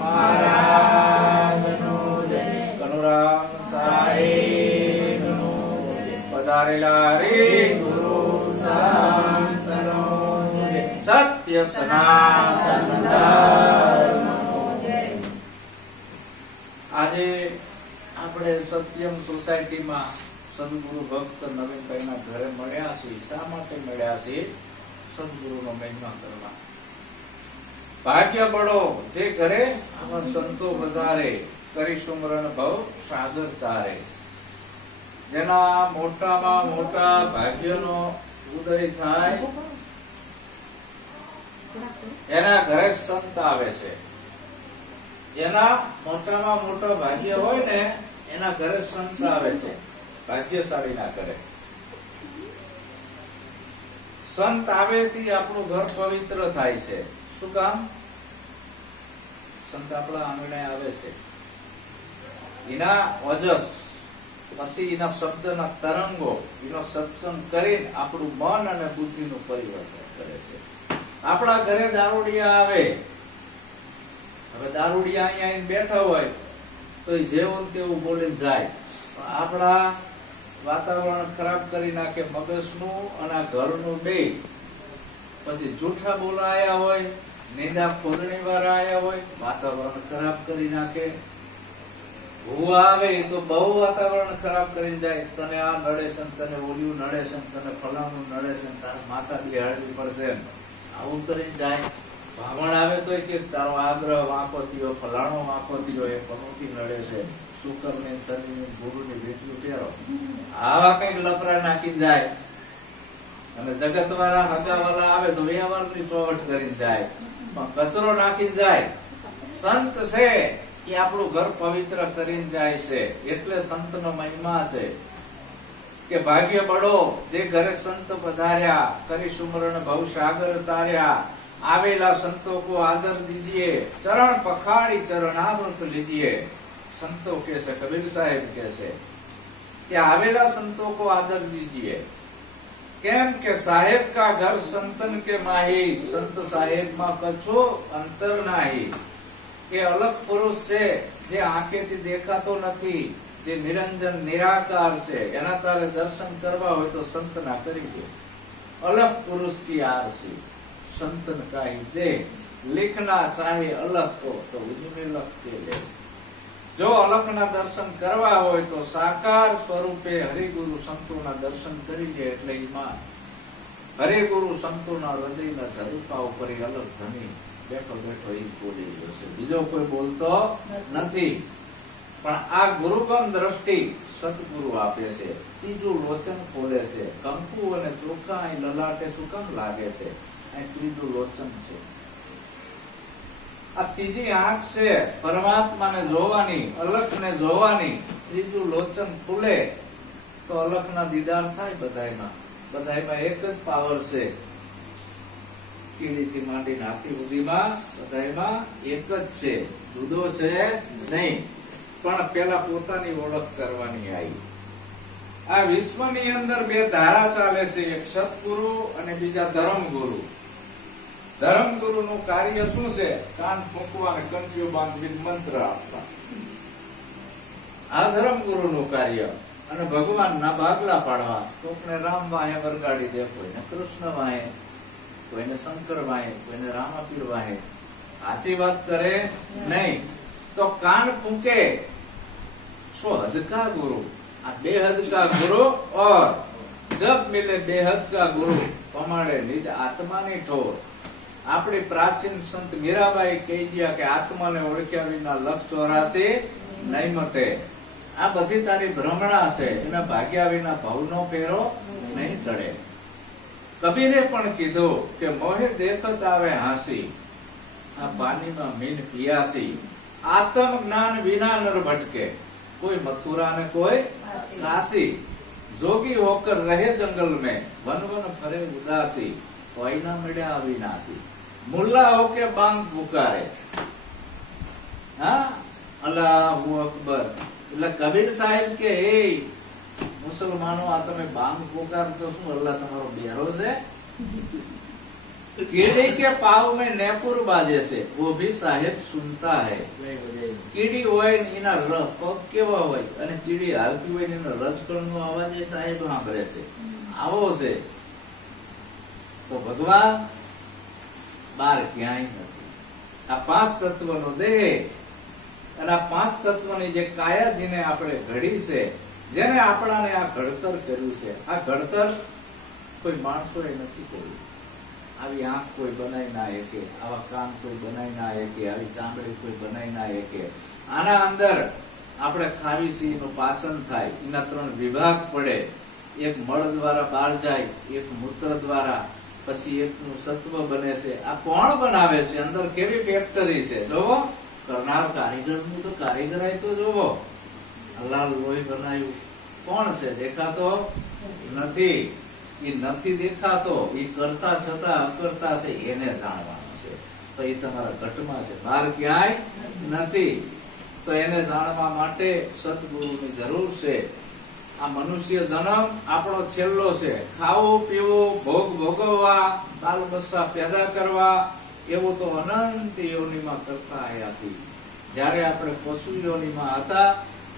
મહારાજનું જય. કનુરામ સાહેબનું જય. પધારેલા હરિ ગુરુ સંતનો જય. સત્ય સનાતન ધર્મનો જય. આજે આપણે સત્યમ સોસાયટીમાં સદગુરુ ભક્ત નવીનભાઈના ઘરે મળ્યા છીએ. શા માટે મળ્યા છીએ? સદગુરુનો મહિમા કરવા. ભાગ્ય બળો જે ઘરે આમાં સંતો વધારે, કરી સુમરણ ભવ સાગર તારે. જેના મોટામાં મોટા ભાગ્યનો ઉદય થાય એના ઘરે સંત આવે છે. જેના મોટામાં મોટા ભાગ્ય હોય ને એના ઘરે સંત આવે છે. ભાગ્યશાળી ના કરે. સંત આવેથી આપણું ઘર પવિત્ર થાય છે. શું કામ? સંત આપણા આંગણે આવે છે. એના ઓજસ પછી એના શબ્દના તરંગો, એનો સત્સંગ કરીને આપણું મન અને બુદ્ધિનું પરિવર્તન કરે છે. આપણા ઘરે દારૂડિયા આવે. હવે દારૂડિયા અહીંયા બેઠા હોય તો એ જેવું તેવું બોલીને જાય. આપણા વાતાવરણ ખરાબ કરી નાખે મગજનું અને ઘરનું બે. પછી જૂઠા બોલાયા હોય, નિંદા ખોદણી વાળા આયા હોય, વાતાવરણ ખરાબ કરી નાખે. ભૂવા આવે તો બહુ વાતાવરણ ખરાબ કરી જાય. તને આ નડે છે, તને ઓલિયું નડે છે, તને ફલાણું નડે છે, તારા માતા બિહાડવી પડશે, આવું કરી જાય. ભામણ આવે તો કે તારો આગ્રહ વાંકો થયો, ફલાણો વાંકો થયો, એ પનોતી નડે છે, શુકર ને શનિ ને ગુરુ ની ભેટલું પહેરો. આવા કઈક લપરા નાખી જાય. અને જગત વાળા હગા વાળા આવે તો વ્યવહાર ની ચોવટ કરીને જાય, કચરો નાખીને જાય. સંત છે એ આપણું ઘર પવિત્ર કરીને જાય છે. એટલે સંતનો મહિમા છે કે ભાગ્ય બળો જે ઘરે સંત પધાર્યા, કરી સુમરણ ભવ સાગર તાર્યા. આવેલા સંતો કો આદર દીजिए, ચરણ પખાડી ચરણામૃત लीजिए. संतो के से कबीर साहेब के से कि आवेला संतों को आदर दीजिए. केम के साहेब का घर संतन के माही, संत साहेब માં કછો અંતર નાહી. કે અલગ પુરુષ છે જે આંખેથી દેખાતો નથી, જે નિરંજન નિરાકાર છે, એના તારે દર્શન કરવા હોય તો સંત ના કરી દે. અલગ પુરુષ की आरसी संतन का ही दे, लिखना चाहे अलग को तो उनमें लख के ले. જો અલખના દર્શન કરવા હોય તો સાકાર સ્વરૂપે હરિગુરુ સંતોના દર્શન કરી લે. એટલે એમાં હરિગુરુ સંતોના હૃદયના ઝરૂપા ઉપર અલગ ધની બેઠો બેઠો એ બોલી જશે. બીજો કોઈ બોલતો નથી. પણ આ ગુરુગમ દ્રષ્ટિ સતગુરુ આપે છે. ત્રીજું લોચન ખોલે છે. કંકુ અને ચોખા અહીં લલાટે શું કામ લાગે છે? અહીં ત્રીજું લોચન છે. આ ત્રીજી આંખ છે પરમાત્માને જોવાની, અલખને જોવાની. ત્રીજું લોચન ખુલે તો અલખના દીદાર થાય. બધાયમાં એક જ પાવર છે. કીડીથી માંડીને હાથી સુધીમાં બધાયમાં એક જ છે, જુદો છે નહીં. પણ પેલા પોતાની ઓળખ કરવાની આવી. આ વિશ્વની અંદર બે ધારા ચાલે છે, એક સતગુરુ અને બીજા ધર્મગુરુ. ધર્મગુરુ નું કાર્ય શું છે? કાન ફૂંકવા અને કંઠીઓ બાંધીને મંત્ર આપવા. આ ધર્મગુરુ નું કાર્ય. અને ભગવાન ના બાગલા પાડવા. કોકને રામ વાહે વરગાડી દે, કોઈને કૃષ્ણ વાહે, કોઈને શંકર વાહે, કોઈને રામાપીર વાહે. સાચી વાત કરે નહીં તો કાન ફૂંકે. હદ કા ગુરુ. આ બેહદ કા ગુરુ और जब मिले बेहद का गुरु पमाड़े निज आत्मानी ठोर. આપણી પ્રાચીન સંત મીરાબાઈ કહી ગયા કે આત્માને ઓળખ્યા વિના લક્ષ 84 નહીં મટે. આ બધી તારી ભ્રમણા છે. એના ભાગ્યા વિના ભવનો ફેરો નહીં ટળે. કબીરે પણ કીધું કે મોહે દેખત આવે હાંસી, આ પાણીમાં મીન પિયાસી. આત્મ જ્ઞાન વિના નર ભટકે, કોઈ મથુરા ને કોઈ કાશી. जोगी होकर रहे जंगल में, वन वन फरे उदासी. कोयना मिल्या अविनाशी. मुल्ला होके बांग पुकारे. हाँ, अल्लाहु अकबर. એટલે કબીર સાહેબ કે હે મુસલમાનો, આ તમે બાંગ પુકાર તો શું અલ્લાહ તમારો બેરો છે? कीड़ी के पाव में नेपुर बाजे से वो भी साहेब सुनता है। કીડી હોય ને એના પગ કેવા હોય અને કીડી હાલતી હોય ને એનો રજકણનો અવાજ એ સાહેબ સાંભળે છે, આવો છે. તો ભગવાન બાર ક્યાંય નથી. આ પાંચ તત્વનો દેહ અને આ પાંચ તત્વની જે કાયા જેને આપણે ઘડી છે, જેને આપણાને આ ઘડતર કર્યું છે, આ ઘડતર કોઈ માણસોએ નથી કર્યું. આવી આંખ કોઈ બનાવી ના શકે, આવા કાન કોઈ બનાવી ના શકે, આવી ચામડી કોઈ બનાવી ના શકે. આના અંદર આપણે ખાવી છીએ એનું પાચન થાય, એના 3 વિભાગ પડે. એક મળ દ્વારા બહાર જાય, એક મૂત્ર દ્વારા, પછી એકનું સત્વ બને છે. આ કોણ બનાવે છે? અંદર કેવી ફેક્ટરી છે જોવો. કરનાર કારીગરનું તો કારીગરાઈ તો જોવો. લાલ લોહી બનાવ્યું કોણ છે? દેખાતો નથી. એ નથી દેખાતો, એ કરતા છતાં અકર્તા છે, એને જાણવાનું છે. તો એ તમારા ઘટમાં છે, બહાર ક્યાંય નથી. તો એને જાણવા માટે સદગુરુની જરૂર છે. આ મનુષ્ય જન્મ આપણો છેલ્લો છે. ખાવું પીવું, ભોગ ભોગવવા, બાલ બચ્ચા પેદા કરવા, એવું તો અનંત યોનિમાં કરતા આવ્યા છીએ. જયારે આપણે પશુ યોનિમાં હતા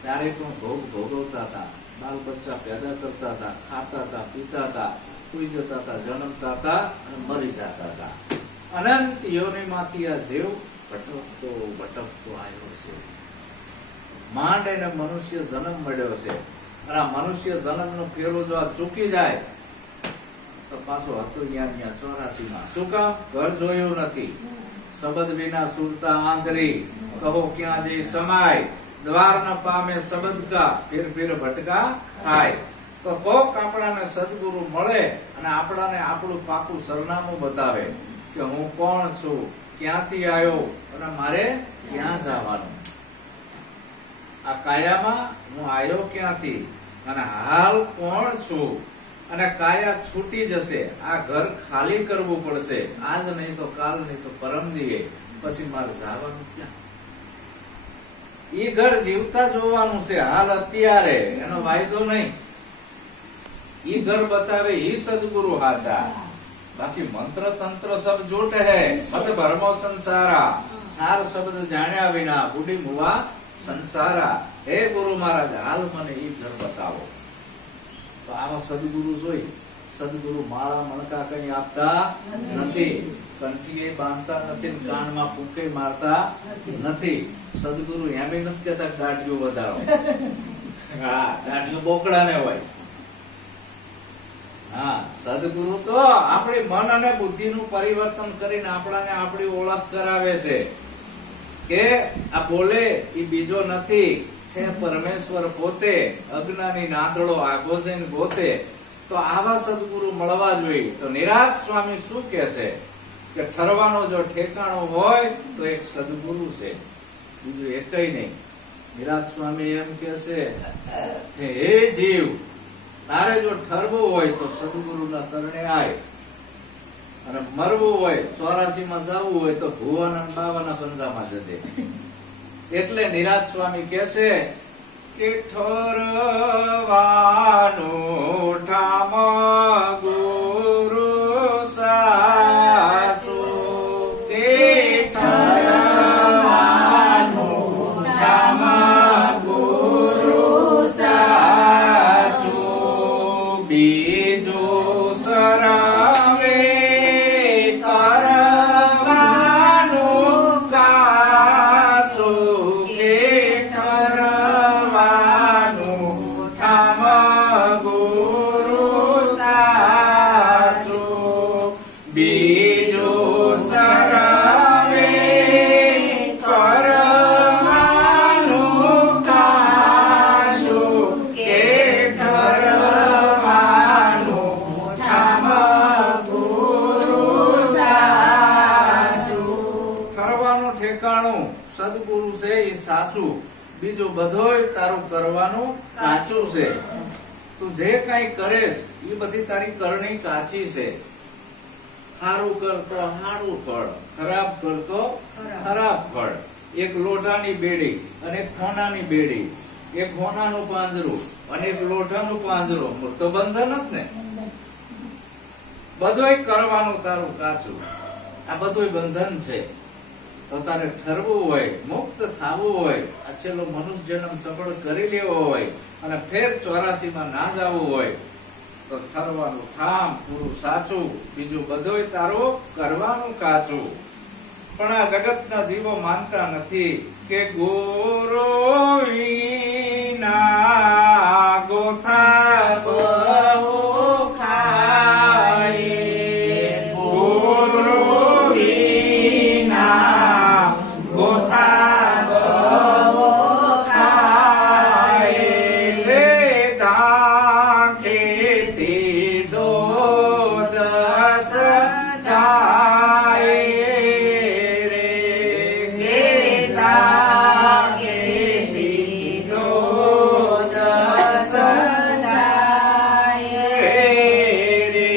ત્યારે પણ ભોગ ભોગવતા હતા, બાલ બચ્ચા પેદા કરતા હતા, ખાતા હતા, પીતા હતા, સુઈ જતા હતા, જન્મતા હતા અને મરી જતા હતા. અનંત યોનિમાંથી આ જીવ ભટકતો ભટકતો આવ્યો છે. માંડ એને મનુષ્ય જન્મ મળ્યો છે. અને આ મનુષ્ય જન્મનો ફેરો જો આ ચૂકી જાય તો પાછો હતો ત્યાં 84માં. શું કામ? ઘર જોયું નથી. શબ્દ વિના સુરતા આંધરી, કહો ક્યાં જઈ સમાય, દ્વાર ન પામે શબ્દ કા, ફિર ફિર ભટકા ખાય. તો કોક આપણાને સદગુરુ મળે અને આપણાને આપણું પાકું સરનામું બતાવે કે હું કોણ છું, ક્યાંથી આવ્યો અને મારે ક્યાં જવાનું. આ કાયામાં હું આવ્યો ક્યાંથી અને હાલ કોણ છું, અને કાયા છૂટી જશે. આ ઘર ખાલી કરવું પડશે, આજ નહીં તો કાલ, નહીં તો પરમ દીએ. પછી મારે જવાનું ક્યાં? ઈ ઘર જીવતા જોવાનું છે, હાલ અત્યારે, એનો વાયદો નહીં. ઈ ઘર બતાવે ઈ સદગુરુ હાચા. બાકી મંત્ર તંત્ર સબ જોટ હે, મત ભરમો સંસારા. સાર શબ્દ જાણ્યા વિના બુડી મુવા સંસારા. હે ગુરુ મહારાજ, હાલ મને ઈ ઘર બતાવો. તો આવા સદગુરુ જોઈ. સદગુરુ માળા મણકા કઈ આપતા નથી, કંઠીએ બાંધતા નથી, કાનમાં ફૂંકે મારતા નથી. સદગુરુ એમ નથી કેતા દાઢીઓ વધારો. હા, દાઢીઓ બોકડાને હોય. હા, સદગુરુ તો આપણી મન અને બુદ્ધિનું પરિવર્તન કરીને આપણાને આપણી ઓળખ કરાવે છે કે આ બોલે એ બીજો નથી, છે પરમેશ્વર પોતે. અજ્ઞાની નાંદડો આગો છે ને ગોતે. તો આવા સદગુરુ મળવા જોઈએ. તો નિરાજ સ્વામી શું કે છે કે ઠરવાનો જો ઠેકાણો હોય તો એક સદગુરુ છે, બીજું એકય નહીં. નિરાજ સ્વામી એમ કે છે હે જીવ, તારે જો ઠરવું હોય તો સદગુરુના શરણે આય, અને મરવું હોય 84માં જવું હોય તો ભુવન અને બાવાના પંજામાં જજે. એટલે નિરાજ સ્વામી કે છે કે ઠરવાનું ઠામ ગુરુ સાસુ, કે ઠરવાનું ઠામ ગુરુ સાચુ, બીજો સરાવે કરવાનું કાસુ, કે ઠરવાનું ઠામ ગુરુ સાચુ, બીજો સરાવે કરવાનું કાસુ, કે ઠરવાનું ઠામ ગુરુ સાચુ. ઠરવાનું ઠેકાણું સદગુરુ છે એ સાચું, બીજું બધોય તારું કરવાનું કાચું છે. તું જે કઈ કરેશ એ બધી તારી કરણી કાચી છે. સારું કરતો સારું ફળ, ખરાબ કરતો ખરાબ ફળ. એક લોઢાની બેડી અને એક હોનાની બેડી, એક હોનાનું પાંજરું અને એક લોઢાનું પાંજરું, તો બંધન જ ને. બધુંય કરવાનું તારું કાચું. આ બધું બંધન છે. તો તારે ઠરવું હોય, મુક્ત થવું હોય, આ છેલ્લો મનુષ્ય જન્મ સફળ કરી લેવો હોય અને ફેર 84 માં ના જવું હોય તો ઠરવાનું ઠામ પૂરું સાચું, બીજું બધુંય તારું કરવાનું કાચું. પણ આ જગતના જીવો માનતા નથી કે ગુરુ વિના ગોથા બહુ ખાય, ગુરુ વિના ગોથા બહુ ખાય, રે દાંખેથી દો દસ થાય રે, દાંખેથી દો દસ થાય રે,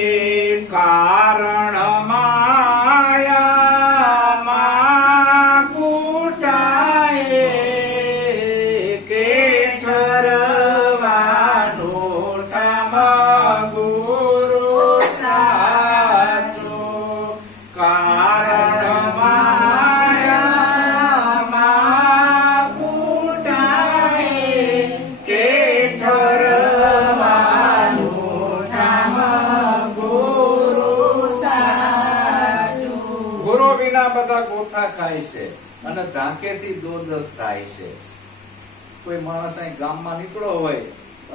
કારણ માયામાં કૂટાય કે ઠરવાનું ઠામ ગુરુ સાચું, કારણ માયામાં કૂટાય કે ઠરવાનું ઠામ ગુરુ સાચું. ગુરુ વિના બધા ગોથા ખાય છે અને ધાકેથી દોદસ થાય છે. કોઈ માણસ અહીં ગામમાં નીકળો હોય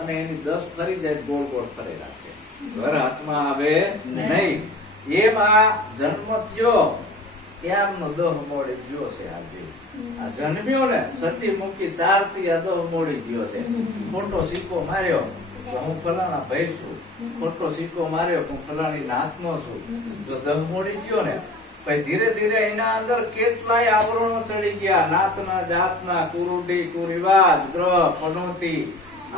અને એની 10 ફરી જાય, ગોળ ગોળ ફરી રાખે, ઘર હાથમાં આવે નહીં. એમાં જન્મ થયો ત્યારનો 10 મોડી ગયો છે. આજે આ જન્મ્યો ને સઠ્ઠી મૂકી તારથી આ 10 મોડી ગયો છે. ખોટો સિક્કો માર્યો તો હું ફલાણા ભાઈ છું, ખોટો સિક્કો માર્યો હું ફલાણી નાતનો છું. જો 10 મોડી ગયો ને પછી ધીરે ધીરે એના અંદર કેટલાય આવરણો ચડી ગયા, નાતના જાતના, કુરુડી કુરિવાજ, ગ્રહ પનોતી,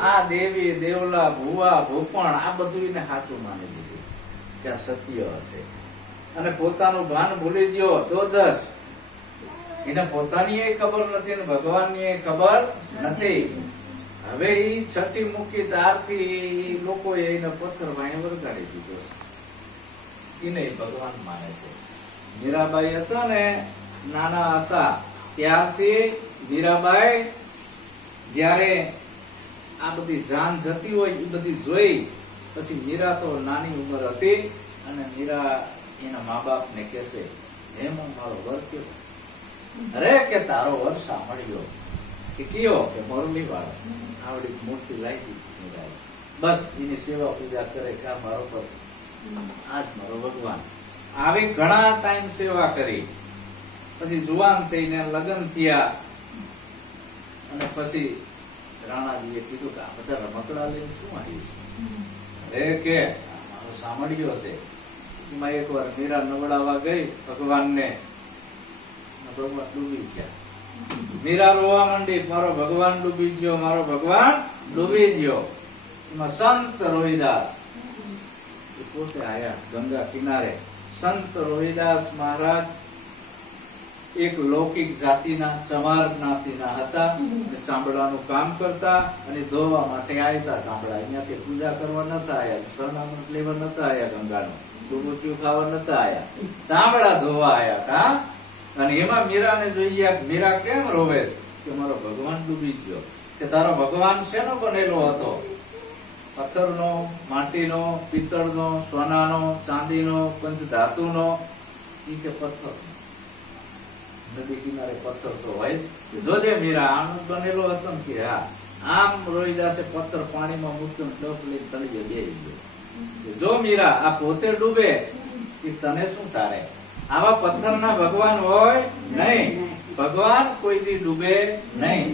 આ દેવી દેવલા ભુવા ભૂપણ, આ બધું એને સાચું માની લીધું કે આ સત્ય હશે. અને પોતાનું ભાન ભૂલી ગયો તો 10. એને પોતાની ખબર નથી અને ભગવાનની ખબર નથી. હવે એ છઠ્ઠી મૂકી ત્યારથી લોકોએ એને પથ્થર વાણી વરગાડી દીધો છે. એને ભગવાન માને છે. મીરાબાઈ હતા ને, નાના હતા ત્યારથી મીરાબાઈ જયારે આ બધી જાન જતી હોય એ બધી જોઈ પછી મીરા તો નાની ઉંમર હતી અને મીરા એના મા બાપ ને કહેશે, હે મારો વર કેવો? અરે કે તારો વર સાંભળ્યો કે કયો? કે મોરલી વાળો. આવડી મૂર્તિ લાવી મીરાએ. બસ એની સેવા પૂજા કરે કે આ મારો પર આજ મારો ભગવાન. આવી ઘણા ટાઈમ સેવા કરી. પછી જુવાન થઈને લગ્ન થયા અને પછી રાણાજીએ કીધું કે આ બધા રમકડા લઈને શું આવ્યું? અરે કે મારો સાંભળ્યો છે. એમાં એકવાર મીરા નવડાવવા ગઈ ભગવાનને, ભગવાન ડૂબી ગયા. મીરા રોવા માંડી, મારો ભગવાન ડૂબી ગયો, મારો ભગવાન ડૂબી ગયો. એમાં સંત રોહિદાસ પોતે આયા ગંગા કિનારે. સંત રોહિદાસ મહારાજ એક લૌકિક જાતિના ચમાર જ્ઞાતિના હતા. ચામડાનું કામ કરતા અને ધોવા માટે આવ્યા. ચામડા અહીંયાથી પૂજા કરવા નતા આવ્યા, શરણામત લેવા નતા આવ્યા, ગંગાનું ડૂબુચ્યું ખાવા નતા આવ્યા, ચામડા ધોવા આવ્યા હતા. અને એમાં મીરાને જોઈએ, મીરા કેમ રોવે કે મારો ભગવાન ડૂબી ગયો. કે તારો ભગવાન શેનો બનેલો હતો? પથ્થરનો, માટીનો, પિત્તળનો, સોનાનો, ચાંદીનો, પંચધાતુનો. ઈ કે પથ્થર, નદી કિનારે પથ્થર તો હોય. જોજે મીરા આમ જ બનેલો હતો ને? કે હા. આમ રોહિદાસે પથ્થર પાણીમાં મૂક્યો, ડફ લઈને તળીએ બેસી ગયો. જો મીરા આ પોતે ડૂબે કે તને શું તારે? આવા પથ્થરના ભગવાન હોય નહીં. ભગવાન કોઈ દી ડૂબે નહીં,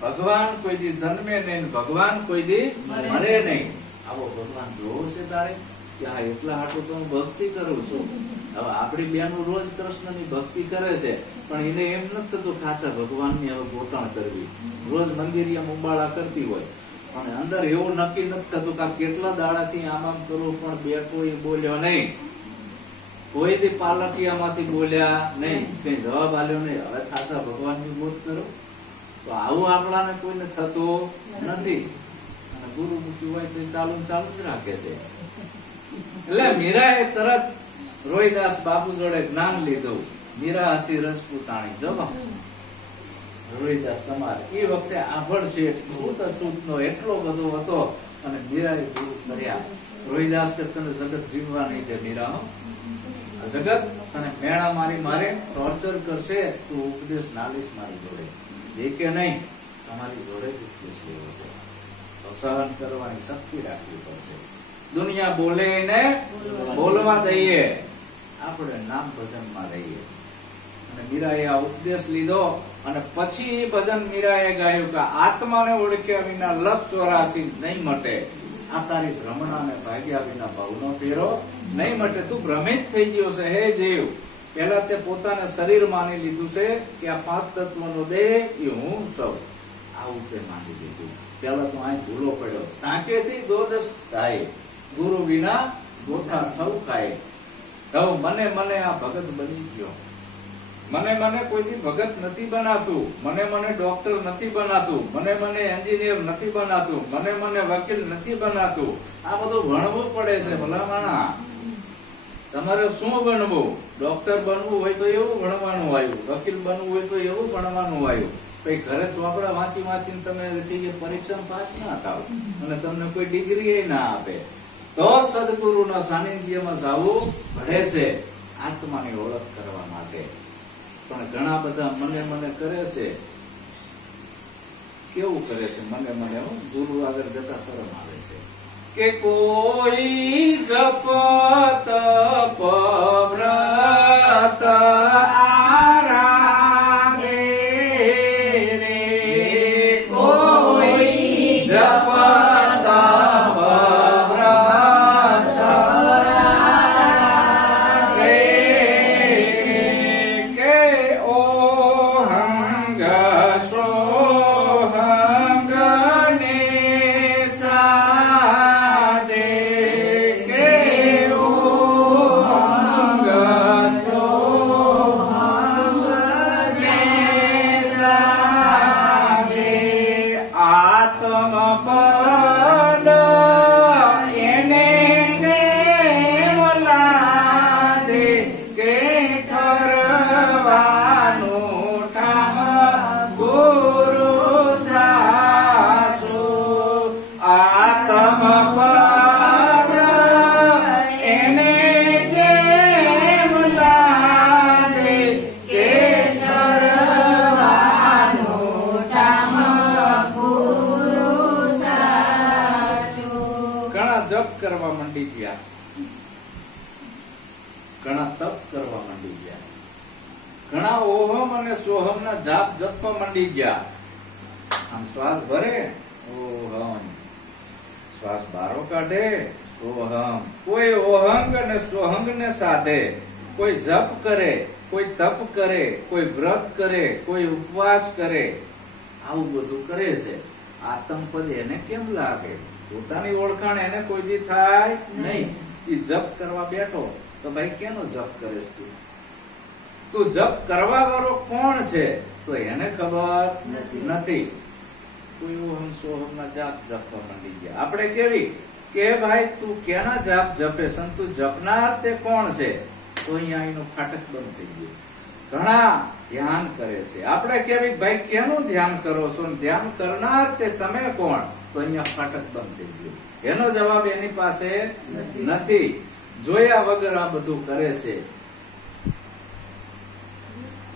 ભગવાન કોઈ દી જન્મે નહીં, ભગવાન કોઈ દી મરે નહીં. આવો ભગવાન જોવો છે તારે કે હા એટલા હાટું તો હું ભક્તિ કરું છું. હવે આપણી બેનો રોજ કૃષ્ણની ભક્તિ કરે છે પણ એને એમ નથી થતું ખાસા ભગવાનની હવે ગોતણ કરવી. રોજ મંદિરિયા મુંબાળા કરતી હોય પણ અંદર એવું નક્કી નથી થતું કે કેટલા દાડાથી આમ કરું પણ બેઠો એ બોલ્યો નહીં, કોઈ દી પાલકિયામાંથી બોલ્યા નહીં, કઈ જવાબ આલ્યો નહીં. હવે ખાસા ભગવાનની ગોત કરો તો આવું આપણાને કોઈને થતું નથી. અને ગુરુ મૂક્યું હોય તો ચાલુ ચાલુ જ રાખે છે. એટલે મીરાએ તરત રોહિદાસ બાપુ જોડે જ્ઞાન લીધું. મીરા હતી રજપૂતાણી. જો રોહિદાસ સમાજ એ વખતે આભળ છે છૂત નો એટલો બધો હતો અને મીરાએ દૂર કર્યા. રોહિદાસ કે તને જગત જીવવા નહીં દે મીરા, જગત તને મેળા મારે ટોર્ચર કરશે, તું ઉપદેશ ના લઈશ મારી જોડે, એ કે નહીં તમારી જોડે જ ઉપદેશ લેવો છે. તો સહન કરવાની શક્તિ રાખવી પડશે. દુનિયા બોલે ને બોલવા દઈએ, આપણે નામ ભજનમાં રહીએ. અને મીરાએ આ ઉપદેશ લીધો અને પછી ભજન મીરાએ ગાયું કે આત્માને ઓળખ્યા વિના લખ 84 નહીં મટે, આ તારી ભ્રમણાને ભાગ્યા વિના ભાવનો ફેરો નહીં મટે. તું ભ્રમિત થઈ ગયો છે હે જીવ. પહેલા તે પોતાને શરીર માની લીધું છે કે આ 5 તત્વનો દેહ એ હું સૌ, આવું તે માની લીધું. પેલા તો અહીં ભૂલો પડ્યો. તાંકેથી દોદસ થાય, ગુરુ વિના ગોથા સૌ ખાય. હવે મને આ ભગત બની ગયો. મને કોઈથી ભગત નથી બનાતું, મને ડોક્ટર નથી બનાતું, મને એન્જિનિયર નથી બનાતું, મને વકીલ નથી બનાતું. આ બધું ભણવું પડે છે ભલામણા. તમારે શું ભણવું? ડોક્ટર બનવું હોય તો એવું ભણવાનું આવ્યું, વકીલ બનવું હોય તો એવું ભણવાનું આવ્યું. પછી ઘરે ચોપડા વાંચીને તમે પરીક્ષા પાસ ના થાવ અને તમને કોઈ ડિગ્રી ના આપે તો સદગુરુના સાનિધ્યમાં જવું પડે છે આત્માની ઓળખ કરવા માટે. પણ ઘણા બધા મને કરે છે. કેવું કરે છે? મને ગુરુ આગળ જતા શરમ આવે છે કે કોઈ જપ તપ વ્રત આરાધે રે, કોઈ જપ તપ વ્રત આરાધે કે ઓહંગ સોહંગ ને સાધે, કે ઓહંગ સોહંગ ને સાધે. આત્મ પદ એને કેમ લાદે, કે ઠરવાનું ઠામ ગુરુ સાસુ. આત્મ પદ એને કેમ લાદે, કે ઠરવાનું ઠામ ગુરુ સાસુ. ઘણા જપ કરવા માંડી ગયા, ઘણા તપ કરવા માંડી ગયા, ઘણા ઓહમ અને સોહમ ના જાપ જપવા માંડી ગયા. આમ શ્વાસ ભરે ઓહમ, શ્વાસ બારો કાઢે સોહમ. કોઈ ઓહંગ અને સોહંગ ને સાધે, કોઈ જપ કરે, કોઈ તપ કરે, કોઈ વ્રત કરે, કોઈ ઉપવાસ કરે, આવું બધું કરે છે. આત્મપદ એને કેમ લાગે? પોતાની ઓળખાણ એને કોઈ દી થાય નહીં. એ જપ કરવા બેઠો તો ભાઈ કેનો જપ કરે તું? તું જપ કરવા વાળો કોણ છે તો એને ખબર નથી. કોઈ ઓહમ સોહમ ના જાપ જપવા માંડી ગયા. આપણે કેવી કે ભાઈ તું કેના જાપ જપે છે? તું જપનાર તે કોણ છે? તો અહીંયા એનું ફાટક બંધ થઈ ગયું. ઘણા ધ્યાન કરે છે. આપણે કેવી ભાઈ કેનું ધ્યાન કરો છો? ધ્યાન કરનાર તે તમે કોણ? તો અહીંયા ફાટક બંધ થઈ ગયું. એનો જવાબ એની પાસે નથી. જોયા વગર આ બધું કરે છે.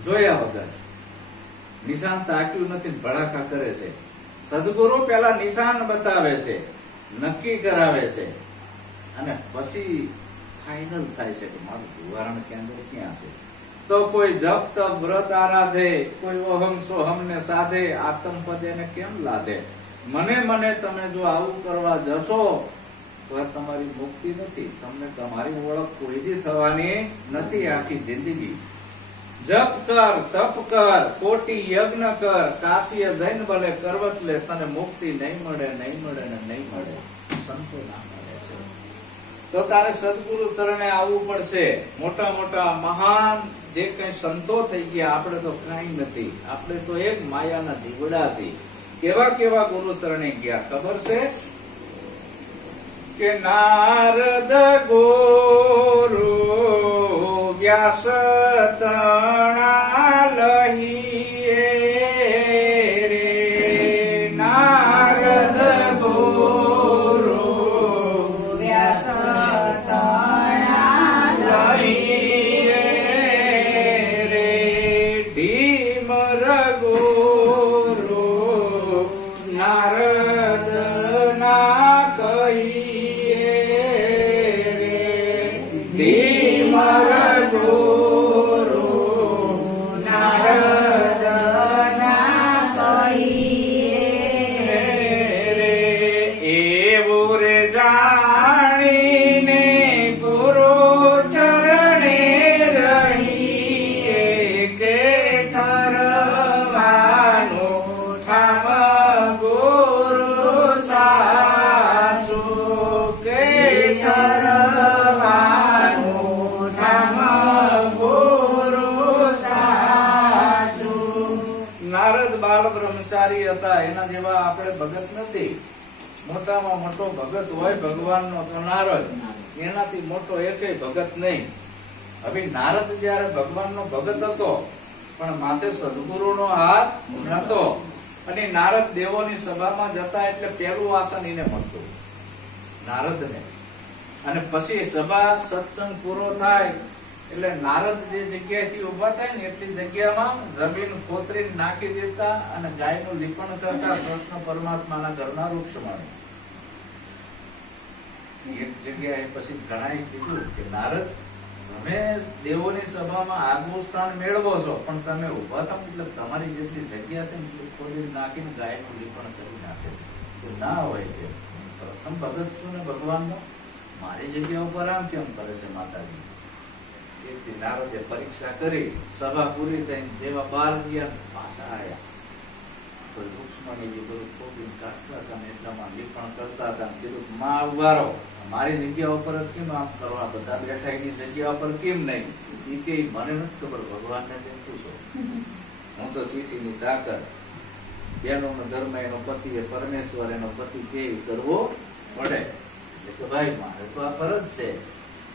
જોયા વગર નિશાન તાક્યું નથી, ભડાકા કરે છે. સદગુરુ પેલા નિશાન બતાવે છે, નક્કી કરાવે છે અને પછી ફાઇનલ થાય છે કે મારું નિવારણ કેન્દ્ર ક્યાં છે. તો કોઈ જપ તપ વ્રત આરાધે, કોઈ ઓહમ સોહમ ને સાધે, આત્મપદ એને કેમ લાદે? મને તમે જો આવું કરવા જશો તો તમારી મુક્તિ નથી. તમને તમારી ઓળખ કોઈથી થવાની નથી આખી જિંદગી. જપ કર, તપ કર, કોટી યજ્ઞ કર, કાશીએ જૈન બલે કરવત લે, તને મુક્તિ નહીં મળે, નહીં મળે ને નહીં મળે. સંતો ના મળે છે તો તારે સદગુરુ ચરણે આવવું પડશે. મોટા મોટા મહાન જે કઈ સંતો થઈ ગયા, આપણે તો કઈ નથી. આપણે તો એક માયાના જીવડા છીએ. કેવા કેવા ગુરુ ચરણે ગયા ખબર છે? કે નારદ ગુરુ વ્યાસ તણા લહીએ રે, નારદ ગુરુ વ્યાસ તણા લહીએ રે, ધીમર ગુરુ નારદ ના કહીએ રે, ધીમર ગુરુ નારદ ના કહીએ રે, એવું રે જાણીને ગુરુ ચરણે રહીએ કે ઠરવાનું ઠામ ગુરુ સાચું, કે ઠરવાનું ઠામ ગુરુ સાચું. નારદ બાલ બ્રહ્મચારી હતા, એના જેવા આપણે ભગત નથી. મોટામાં મોટો ભગત હોય ભગવાનનો તો નારદ, એનાથી મોટો એકેય ભગત નહીં. હવે નારદ જયારે ભગવાનનો ભગત હતો પણ માથે સદગુરુનો હાથ નતો, અને નારદ દેવોની સભામાં જતા એટલે પહેલું આસન એને મળતું નારદને. અને પછી સભા સત્સંગ પૂરો થાય એટલે નારદ જે જગ્યાએથી ઉભા થાય ને એટલી જગ્યામાં જમીન ખોતરીને નાખી દેતા અને ગાયનું લીપણ કરતા કૃષ્ણ પરમાત્માના ઘરના વૃક્ષમાં. એક જગ્યાએ પછી ઘણાએ કીધું કે નારદ, તમે દેવોની સભામાં આગવું સ્થાન મેળવો છો પણ તમે ઉભા થાવ એટલે તમારી જેટલી જગ્યા છે ને ખોદી નાખીને ગાયનું લીપણ કરી નાખે છે. તો ના હોય કે પ્રથમ ભગત છું ને ભગવાનનો, મારી જગ્યા ઉપર આમ કેમ કરે છે માતાજી? એક નારદે પરીક્ષા કરી, સભા પૂરી થઈ, જેવા 12 પાછા આવ્યા તો વૃક્ષમાં જે બધું ખોદીને કાઢતા હતા ને એટલામાં લીપણ કરતા હતા. કીધું માં ઉભા રહો, મારી જગ્યા ઉપર જ કેમ આમ કરવા, બધા બેઠા એની જગ્યા ઉપર કેમ નહીં? એ કે મને નથી ખબર, ભગવાનને જેમ પૂછો, હું તો ચીટીની ચાકર, બેનોનો ધર્મ એનો પતિ એ પરમેશ્વર એનો પતિ કે કરવો પડે. એટલે કે ભાઈ મારે તો આ ફરજ છે.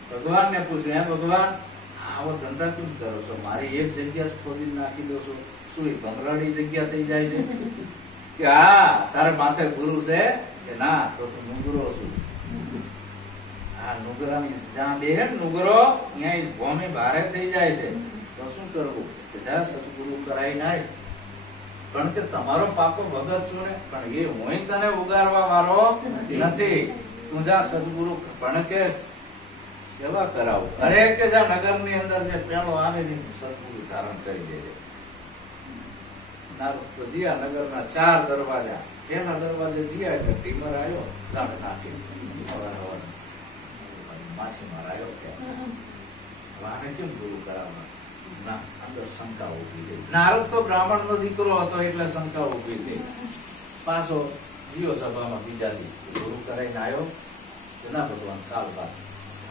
ભગવાનને પૂછ્યું, હે ભગવાન, આવો ધંધા કેમ કરો છો? મારી એક જગ્યા ખોદી નાખી દો છો, શું એ ભમરાડી જગ્યા થઈ જાય છે? કે હા, તારે માથે ગુરુ છે કે ના? તો નુગરો છું. આ નુગરાની જ્યાં બે નુગરો ત્યાં ભૂમિ ભારે થઈ જાય છે, તો શું કરવું? કે જા સદગુરુ કરાઈ નાય. પણ કે તમારો પાકો ભગત છું ને, પણ એ હું તને ઉગારવા વાળો નથી. તું જા સદગુરુ પણ કે કેવા કરાવું? અરે કે જા નગર ની અંદર જે પેલો આવે ને સદગુરુ ધારણ કરી દેજે. નારદ તો જીયા નગરના 4 દરવાજા. પેલા દરવાજે જીયા એટલે ટીમર આવ્યો, ઝાડ નાખી માછીમાર આવ્યો કે આને કેમ ગુરુ કરાવવા? ના, અંદર શંકા ઉભી થઈ. નારદ તો બ્રાહ્મણ નો દીકરો હતો એટલે શંકા ઉભી થઈ. પાછો જીઓ સભામાં બીજા દી ગુરુ કરાઈને આવ્યો કે ના ભગવાન કાલ બાદ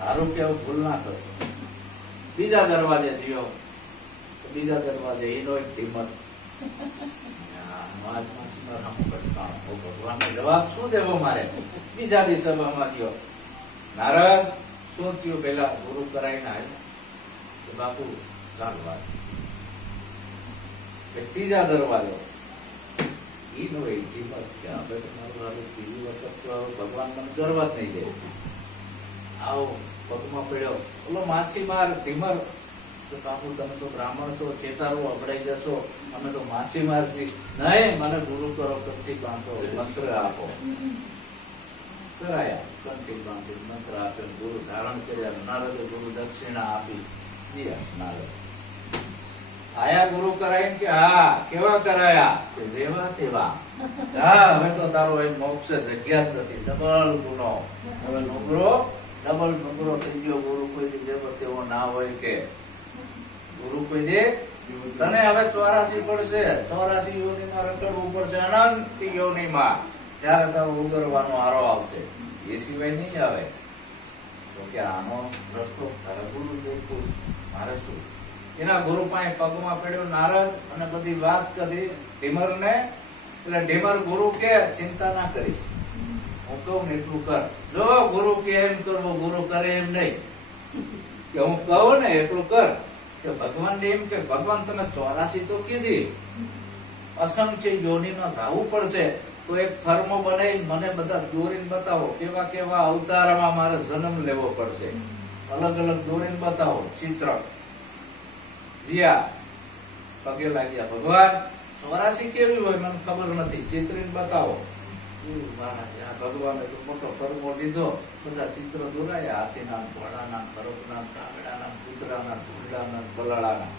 આરોગ્ય ભૂલ ના કરતો. બીજા દરવાજે જીઓ, બીજા દરવાજે એનો એક ટીમર. ભગવાન જવાબ શું દેવો મારે? બીજા દી સભામાં ગયો, નારદ શું થયું? પેલા ગુરુ કરાઈને આવ્યો કે બાપુ ચાલ વાત. ત્રીજા દરવાજો ઈનો એ હિંમત કે આપણે તમારું ત્રીજી વખત તો ભગવાન મને કરવા જ નહીં દે. આવો પગમાં પડ્યો ઓલો માછીમાર ટીમર, તો બાપુ તમે તો બ્રાહ્મણ છો, ચેતારો અભડાઈ જશો, અમે તો માછીમાર છીએ. નહીં, મને ગુરુ કરો, કંઠી બાંધો, મંત્ર આપો. કરાયા, કંઠી બાંધી મંત્ર આપે, ગુરુ ધારણ કર્યા. નારદે ગુરુ દક્ષિણા આપી દિયા. નારદ આયા ગુરુ કરાઈને કે હા કેવા કરાયા? કે જેવા તેવા. જા, હવે તો તારો એ મોક્ષ જગ્યા જ નથી, ડબલ ગુનો. હવે નુગરો ડબલ નુગરો થઈ ગયો. ગુરુ કોઈ દી જેવો તેવો ના હોય કે ગુરુ કોઈ દે તને હવે 84 પડશે, 84 યોનિમાં રખડવું પડશે, અનંત યોનિમાં. ત્યારે તારો ઉગરવાનો આરો આવશે, એ સિવાય નહીં આવે. તો કે આનો રસ્તો તારા ગુરુ દેખું, મારે શું? એના ગુરુ પાસે પગમાં પડ્યો નારદ અને બધી વાત કરી ઢીમર ને. એટલે ઢીમર ગુરુ કે ચિંતા ના કરીશ, હું કહું ને એટલું કર. જો ગુરુ કે એમ કરવું, ગુરુ કરે એમ નહીં, કે હું કહું ને એટલું કર. કે ભગવાન એમ કે ભગવાન તમે 84 તો કીધી, અસંખ્ય યોનિમાં જવું પડશે, તો એક ફર્મો બનાવી મને બધા દોરીને બતાવો, કેવા કેવા અવતારમાં મારે જન્મ લેવો પડશે, અલગ અલગ દોરીને બતાવો ચિત્ર. જીયા પગે લાગ્યા, ભગવાન 84 કેવી હોય મને ખબર નથી, ચિત્રીને બતાવો. ભગવાને તો મોટો કર્મો લીધો, બધા ચિત્ર દોરાયા, હાથીના, ઘોડાના, ખરોખના, કાગડાના, કૂતરાના, ઢોલડાના, બલાડાના.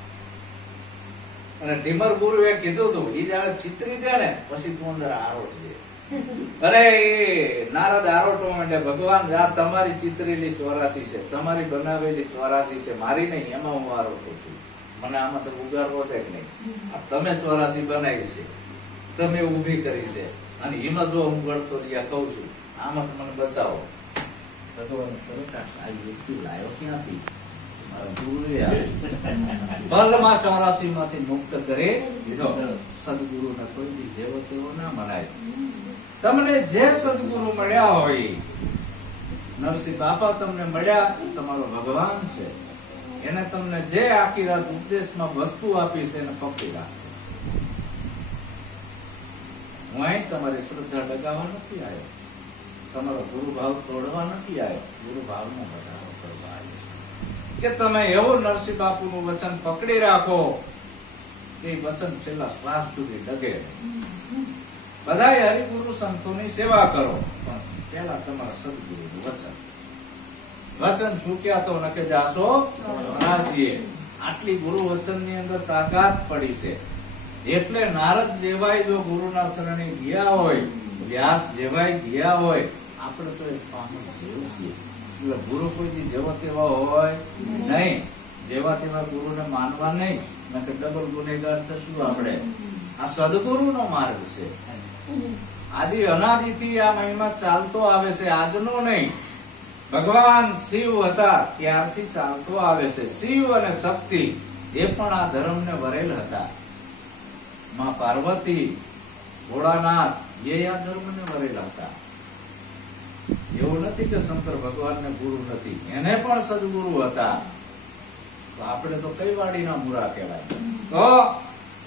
અને ઢીમર ગુરુએ કીધું હતું, એ જાણે ચિત્રી દે ને પછી તું અંદર આરોટ દે. અરે નારદ આરોટવા માંડ્યા, ભગવાન આ તમારી ચિત્રેલી 84 છે, તમારી બનાવેલી 84 છે, મારી નહીં, એમાં હું આરોટું છું. મને આમાં તો ઉગારવો છે કે નહીં? આ તમે 84 બનાવી છે, તમે ઊભી કરી છે, અને એમાં જો હું ગળસો રહ્યા કઉ છું, આમાં મને બચાવો. ભગવાન આ વ્યક્તિ લાયો ક્યાંથી? મારા ગુરુએ પલમાં 84 માંથી મુક્ત કરી દીધો. સદગુરુને કોઈ દી જેવો તેવો ના મનાય. તમને જે સદગુરુ મળ્યા હોય, નરસિંહ બાપા તમને મળ્યા, એ તમારો ભગવાન છે. એને તમને જે આખી રાત ઉપદેશમાં વસ્તુ આપી છે એને પકડી રાખો. હું અહીં તમારી શ્રદ્ધા ડગાવવા નથી આવ્યો, તમારો ગુરુભાવ તોડવા નથી આવ્યો, ગુરુભાવનો વધારો કરવા આવ્યો છું. કે તમે એવું નરસિંહ બાપુનું વચન પકડી રાખો કે વચન છેલ્લા શ્વાસ સુધી ડગે. બધાય હરિગુરુ સંતોની સેવા કરો, પણ પેલા તમારા સદગુરુનું વચન છૂટ્યા તો નકે જાશો 84. આટલી ગુરુ વચન ની અંદર તાકાત પડી છે. એટલે નારદ જેવાય જો ગુરુના શરણે ગયા હોય, વ્યાસ જેવાય ગયા હોય, આપણે તો એક પામર જેવું છીએ. એટલે ગુરુ કોઈ જેવા તેવા હોય નહીં, જેવા તેવા ગુરુને માનવા નહીં, નકે ડબલ ગુનેગાર થશું આપણે. આ સદગુરુનો માર્ગ છે. આદિ અનાદિથી આ મહિમા ચાલતો આવે છે, આજનો નહીં. ભગવાન શિવ હતા ત્યારથી ચાલતો આવે છે. શિવ અને શક્તિ એ પણ આ ધર્મને વરેલ હતા. માં પાર્વતી, ભોળાનાથ એ આ ધર્મને વરેલા હતા. એવું નથી કે શંકર ભગવાનને ગુરુ નથી, એને પણ સદગુરુ હતા. તો આપણે તો કઈ વાડીના મૂરા કહેવાય. તો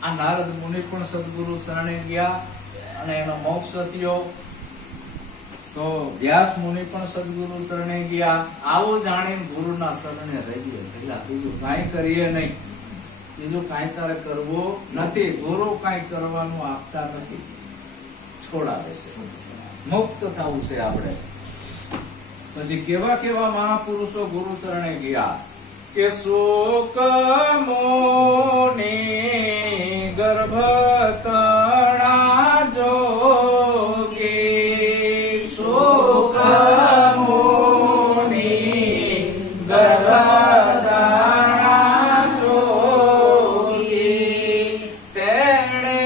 આ નારદ મુનિ પણ સદગુરુ શરણે ગયા અને એનો મોક્ષ થયો. તો વ્યાસ મુનિ પણ સદગુરુ શરણે ગયા. આવું જાણીને ગુરુના શરણે રહીએ, પેલા બીજું કાંઈ કરીએ નહીં, બીજું કાંઈ તારે કરવું નથી. ગુરુ કાંઈ કરવાનું આપતા નથી, છોડાવે છે. મુક્ત થવું છે આપણે. પછી કેવા કેવા મહાપુરુષો ગુરુ ચરણે ગયા કે શોક મુનિ ગર્ભ તણા જોગી, શોક મુનિ ગર્ભ તણા જોગી, તેણે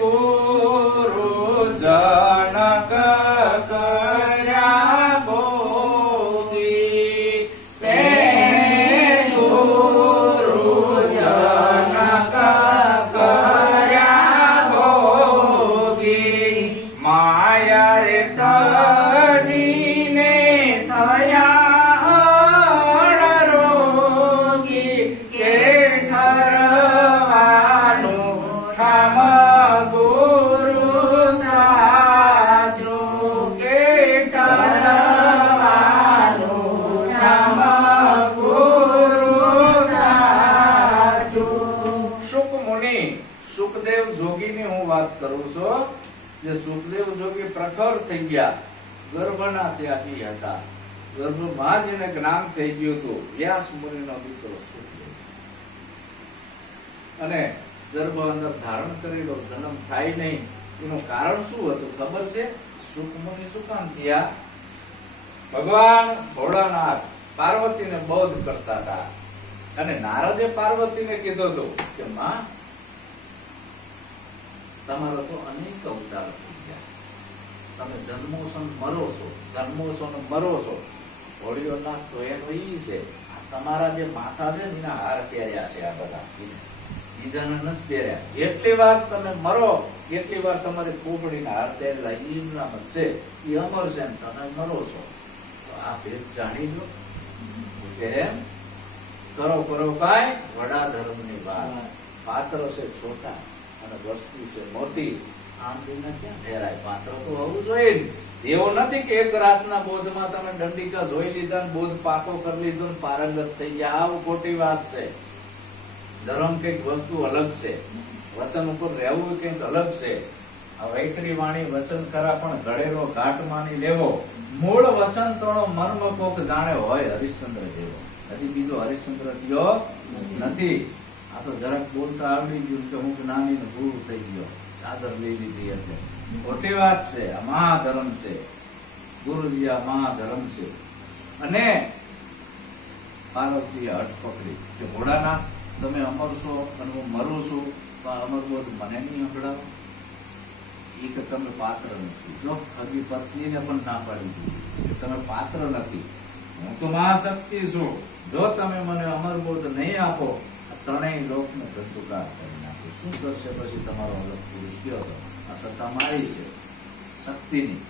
ગુરુ જનક કર્યા ભોગી, તેણે ગુરુ જનક કર્યા ભોગી. માયા રે તજીને થયા રોગી, કે ઠરવાનું ઠામ ગુરુ સાચું, કે ઠરવાનું ઠામ ગુરુ સાચું. સુખ મુનિ, સુખદેવ જોગીની હું વાત કરું છું. જે સુખદેવ જોગી પ્રખર થઈ ગયા, ગર્ભના ત્યાગી હતા. ગર્ભમાં જ એને જ્ઞાન થઈ ગયું હતું. વ્યાસ મુનિનો દીકરો સુખદેવ. અને ગર્ભ અંદર ધારણ કરેલો જન્મ થાય નહીં, એનું કારણ શું હતું ખબર છે? સુખ મુનિ શું કામ થયા? ભગવાન ભોળાનાથ પાર્વતીને બોધ કરતા હતા. અને નારદે પાર્વતીને કીધું હતું કે માં, તમારો તો અનેક અવતાર થઈ ગયા, તમે જન્મો છો ને મરો છો, જન્મો છો ને મરો છો. ભોળિયોનાથ તો એનો ઈ છે, આ તમારા જે માથા છે ને એના હાર પહેર્યા છે, આ બધા બીજાને નથી પહેર્યા. જેટલી વાર તમે મરો કેટલી વાર તમારી પોપડીના હાર તેરેલા ઈમનામાં છે એ અમર છે ને તમે મરો છો. તો આ ભેદ જાણી લો કે કરો કરો કાંઈ વડા ધર્મની વાત. પાત્ર છે છોટા અને વસ્તુ છે મોટી. આમ વિના ક્યાં ઠેરાય? પાત્ર તો હોવું જોઈએ ને. એવું નથી કે એક રાતના બોધમાં તમે દંડિકા જોઈ લીધા ને બોધ પાકો કરી લીધો ને પારંગત થઈ ગયા. આવું ખોટી વાત છે. ધર્મ કઈક વસ્તુ અલગ છે, વચન ઉપર રહેવું કઈક અલગ છે. આ વૈખરી વાણી વચન ખરા પણ ઘડેલો ઘાટ માની લેવો. મૂળ વચન તણો મર્મ કોક જાણે હોય હરિશ્ચંદ્ર જેવો. હજી બીજો હરિશ્ચંદ્ર થયો નથી. આ તો જરાક બોલતા આવડી ગયું કે હું નાની ને ભૂલ થઈ ગયો, ચાદર લઈ લીધી એટલે. ખોટી વાત છે. આ મહાધર્મ છે ગુરુજી, આ મહાધર્મ છે. અને પાર્વતીએ હઠ પકડી કે ભોળાનાથ તમે અમર છો અને હું મરું છું, તો અમર બોધ મને નહીં સંભળાવો. એ કે તમે પાત્ર નથી. જો હજી પત્નીને પણ ના પાડી દીધી કે તમે પાત્ર નથી, હું તો મહાશક્તિ છું. જો તમે મને અમર બોધ નહીં આપો, ત્રણેય લોકને ધંધુકાર કરી નાખે. શું કરશે પછી તમારો અલગ પુરુષ કયો હતો? આ સત્તા મારી છે શક્તિની.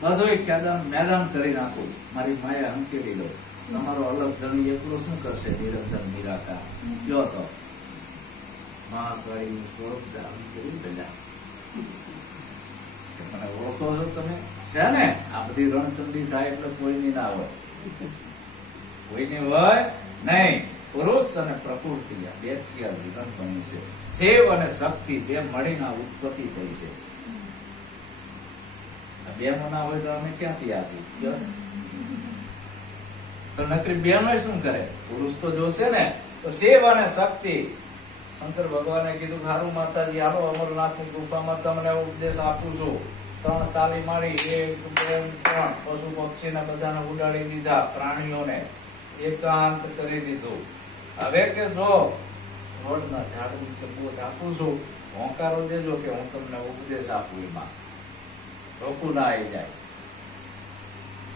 બધું મેદાન કરી નાખું, મારી માયા હંકેલી લો. તમારો અલગ ધણી એકલો શું કરશે? નિરંજન નિરાકાર કયો હતો? મહાકાળી સ્વરૂપ ધારણ કરી પેલા મને ઓળખો છો તમે છે ને? આ બધી રણચંડી થાય એટલે કોઈની ના હોય, કોઈની હોય નહીં. પુરુષ અને પ્રકૃતિ આ બે થી આ જીવન બન્યું છે. શિવ અને શક્તિ બે મળીને ઉત્પત્તિ થઈ છે. બે ના હોય તો અમે ક્યાંથી આપ્યું? તો નકરી બેનો શું કરે? પુરુષ તો જોશે ને. તો શિવ અને શક્તિ. શંકર ભગવાને કીધું ખારું માતાજી હાલો અમરનાથની ગુફામાં તમને ઉપદેશ આપું છું. 3 તાલી મારી, 1 2 3 પશુ પક્ષીને બધાને ઉડાડી દીધા, પ્રાણીઓને એકાંત કરી દીધું. હવે કે જો રોડના ઝાડ નીચે બોધ આપું છું, હોંકારો દેજો કે હું તમને ઉપદેશ આપું. એમાં રોકું ના આવી જાય.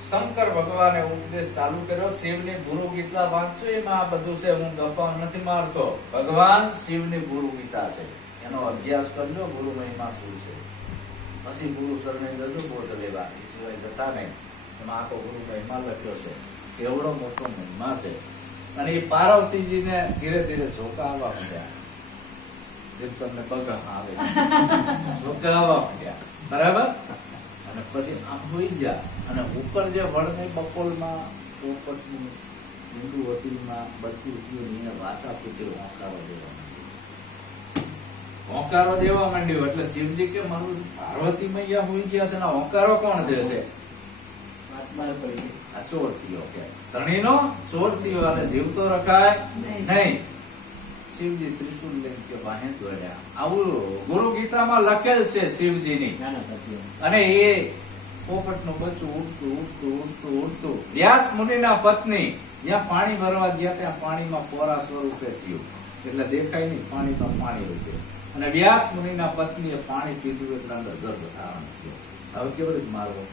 શંકર ભગવાને ઉપદેશ ચાલુ કર્યો. શિવની ગુરુ ગીતા વાંચો, એમાં આ બધું છે. હું ગપ્પા નથી મારતો. ભગવાન શિવની ગુરુ ગીતા છે, એનો અભ્યાસ કરજો. ગુરુ મહિમા શું છે, પછી ગુરુ શરણે જજો બોધ લેવા. એ સિવાય જતા નહીં. એમાં આખો ગુરુ મહિમા લખ્યો છે. કેવડો મોટો મહિમા છે. અને એ પાર્વતીજીને ધીરે ધીરે ઝોકાવવા માંડ્યા, જેમ તમને પગ આવે ઝોકાવવા માંડ્યા. બરાબર. અને પછી આમ હોઈ ગયા. અને ઉપર જે વળની બપોલમાં પોપટનું હિન્દુ વતીમાં બચ્ચું થયું, એને વાસા ફૂટી હોંકારો દેવા માંડ્યો. હોંકારો દેવા માંડ્યો એટલે શિવજી કે મારું પાર્વતી મૈયા હોઈ ગયા છે ને હોંકારો કોણ દેશે? આ ચોરતીઓ કે ધણીનો ચોરતીઓ અને જીવતો રખાય નહીં. શિવજી ત્રિશુલ લઈને કે વાહે દોડ્યા. આવું ગુરુ ગીતામાં લખેલ છે શિવજીની. અને એ પોપટનું બચ્ચું ઉડતું ઉડતું ઉડતું ઉડતું વ્યાસ મુનિના પત્ની જ્યાં પાણી ભરવા ગયા ત્યાં પાણીમાં કોરા સ્વરૂપે થયું, એટલે દેખાય નહીં, પાણીમાં પાણી રૂપે. અને વ્યાસ મુનિના પત્નીએ પાણી પીધું એટલે અંદર ગર્ભ ધારણ થયો. હવે કેવી રીતે મારવો?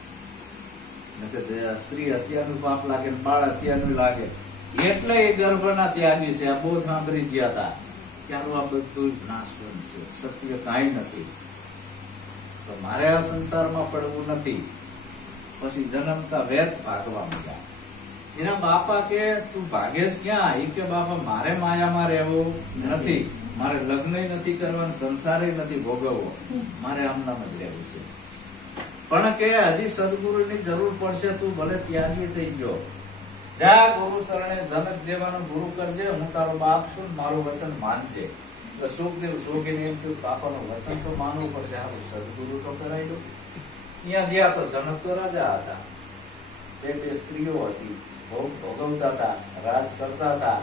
સ્ત્રી હત્યાનું પાપ લાગે, બાળ હત્યાનું લાગે. એટલે એ ગર્ભના ત્યાગી છે. આ બહુ સાંભળી ગયા હતા. ત્યારું આ બધું નાશવંત છે, સત્ય કાંઈ નથી. તો મારે આ સંસારમાં પડવું નથી. પછી જન્મતા વેદ ભાગવા માંડ્યા. એના બાપા કે તું ભાગેશ ક્યાં? એ કે બાપા મારે માયામાં રહેવું નથી, મારે લગ્ન નથી કરવાનું, સંસારે નથી ભોગવવો, મારે આમનામ જ રહેવું છે. પણ કે હજી સદગુરુની જરૂર પડશે, તું ભલે ત્યાગી થઈ ગયો, જા ગુરુ શરણે જનક જેવાનો ગુરુ કરજે, હું તારો બાપ છું, મારું વચન માનજે. તો સુખદેવ જોગીને એમ થયું બાપાનું વચન તો માનવું પડશે, હારું સદગુરુ તો કરાવી દો. અહીંયા ગયા તો જનક તો રાજા હતા, બે સ્ત્રીઓ હતી, ભોગ ભોગવતા હતા, રાજ કરતા હતા,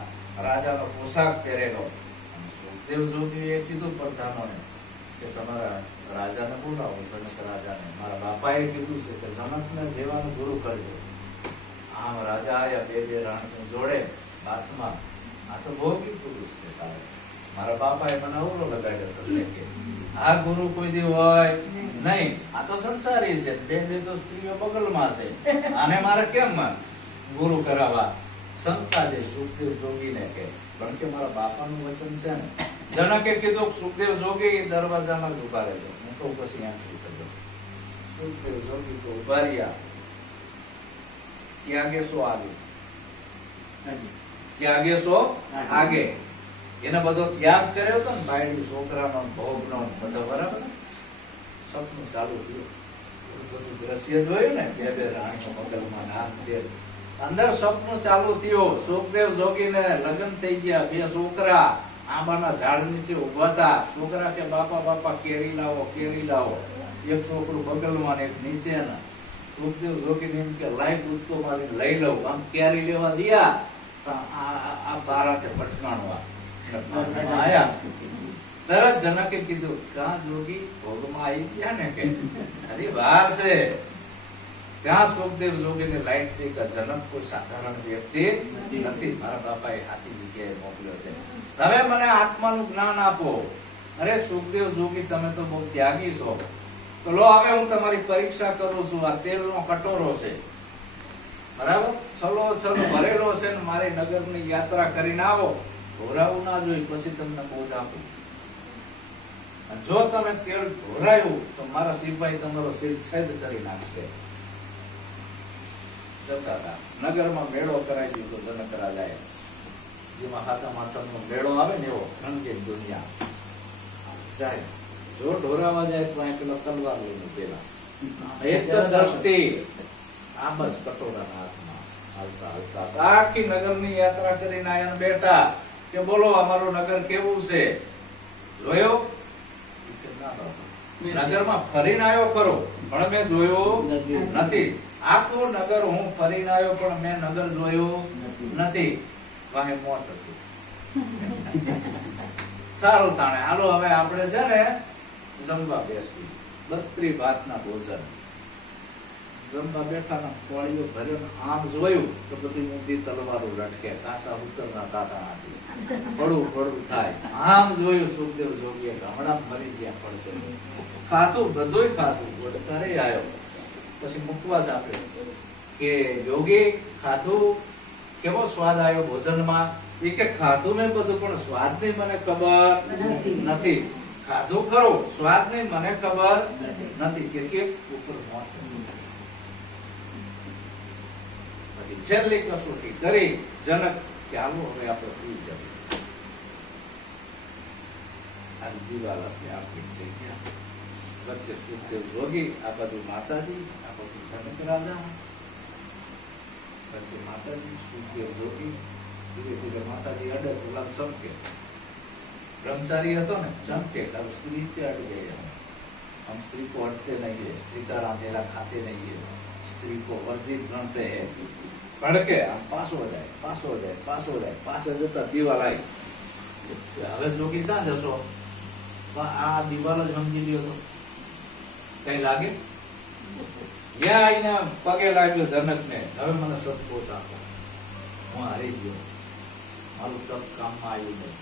રાજાનો પોશાક પહેરેલો. સુખદેવ જોગીએ કીધું પ્રધાનોને કે તમારા રાજાને બોલાવો, જનક રાજાને. મારા બાપાએ કીધું છે કે જનકને જેવાનું ગુરુ કરજો. આમ રાજા આયા, બે રાણીઓ જોડે હાથમાં. આ તો ભોગી પુરુષ છે સાહેબ. મારા બાપાએ મને અવરો લગાડ્યો હતો કે આ ગુરુ કોઈ દી હોય નહીં, આ તો સંસારી છે, બે તો સ્ત્રીઓ બગલમાં છે, આને મારે કેમ ગુરુ કરાવવા? શંકા છે સુખદેવ જોગીને કે પણ કે મારા બાપાનું વચન છે ને. જનકે કીધું સુખદેવ જોગી દરવાજામાં જ ઉભા રહેજો, હું તો પછી આંખી થયો સુખદેવ જોગી તો ઉભા રહ્યા ત્યાગે સો આગે ત્યાગે સો આગે એને બધો ત્યાગ કર્યો હતો ને બાયડી છોકરાનો ભોગનો બધો બરાબર સપનું ચાલુ થયું બધું દ્રશ્ય જોયું ને બે રાણીઓ મગલમાં નામ દે અંદર સપનું ચાલુ થયું સુખદેવ જોગીને લગ્ન થઈ ગયા બે છોકરા આંબાના ઝાડ નીચે ઉભા હતા છોકરા કે બાપા બાપા કેરી લાવો એક છોકરું બગલમાં એક નીચે ને સુખદેવ જોગી એમ કે લાઈ કૂદકો મારી લઈ લઉં આમ કેરી લેવા ગયા આ બારાતે પટકાણવા આયા તરત જનકે કીધું ક્યાં જોગી ભોગમાં આવી ગયા ને કે હજી બહાર છે ત્યાં સુખદેવ જોગી ને લાઈટ થઈ કે જનક કોઈ સાધારણ વ્યક્તિ નથી મારા બાપાએ સાચી જગ્યાએ મોકલ્યો છે તમે મને આત્માનું જ્ઞાન આપો અરે સુખદેવ જોગી તમે તો બહુ ત્યાગી છો તો લો હવે હું તમારી પરીક્ષા કરું છું આ તેલનો કટોરો છે બરાબર ચલો ભરેલો છે ને મારી નગરની યાત્રા કરીને આવો ઢોરાવું ના જોઈ પછી તમને બોધ આપું જો તમે તેલ ઢોરાયું તો મારા સિપાહી તમારો શિરછેદ કરી નાખશે જતા હતા નગરમાં મેળો કરાવી દીધો જનક રાજાએ જેમાં હાથમ આઠમનો મેળો આવે ને એવો રંગે દુનિયા જાય જો ઢોરાવા જાય તો અહીં પેલો તલવાર લઈને પેલા એક દ્રષ્ટિ આમ જ કટોરાના હાથમાં હાલતા આખી નગરની યાત્રા કરીને આયા બેઠા કે બોલો અમારું નગર કેવું છે જોયો નગરમાં ફરીને આવ્યો ખરો પણ મેં જોયો નથી આખું નગર હું ફરીને આવ્યો પણ મેં નગર જોયું નથી વાહે મોત હતું સારું તાણે હાલો હવે આપણે છે ને જમવા બેસવી 32 ભાતના ભોજન જમવા બેઠા કોળીઓ ભર્યો આમ જોયું તો બધી ઊંધી તલવારો લટકે કાસા ઉતરના દાદા હતી પડું થાય આમ જોયું સુખદેવ જોગીએ હમણાં મરી ગયા પડશે ખાતું બધુંય ખાતું ઘરે આવ્યો પછી મુકવાસ આપે કે યોગી ખાધું કેવો સ્વાદ આવ્યો ભોજનમાં એ કે ખાધું મેં બધું પણ સ્વાદ ની મને ખબર નથી ખાધું ખરું સ્વાદ ની મને ખબર નથી કે ઉપર મોત પછી છેલ્લી કસોટી કરી જનક કે આવો હવે આપણે પી જઈએ આ દિવાલ હશે આપણી જગ્યા વચ્ચે સુખદેવ જોગી આ બધું માતાજી આ બધું જનક રાજા વચ્ચે માતાજી સુખદેવ જોગી ધીરે ધીરે માતાજી અડે ગુલામ ચમકે બ્રહ્મચારી હતો ને ચમકે તારું સ્ત્રી पे अट गए हम स्त्री को अटते नहीं है स्त्री का रांधेला खाते नहीं है स्त्री को वर्जित गणते हैं ભડકે આમ પાસો જાય પાસે જતા દિવાલ આવી હવે જોગી ક્યાં જશો આ દિવાલ જ સમજી લ્યો તો કઈ લાગે ત્યાં આવીને પગે લાગ્યો જનક ને હવે મને સદબોધ આપો હું હારી ગયો મારું તપ કામમાં આવ્યું નહીં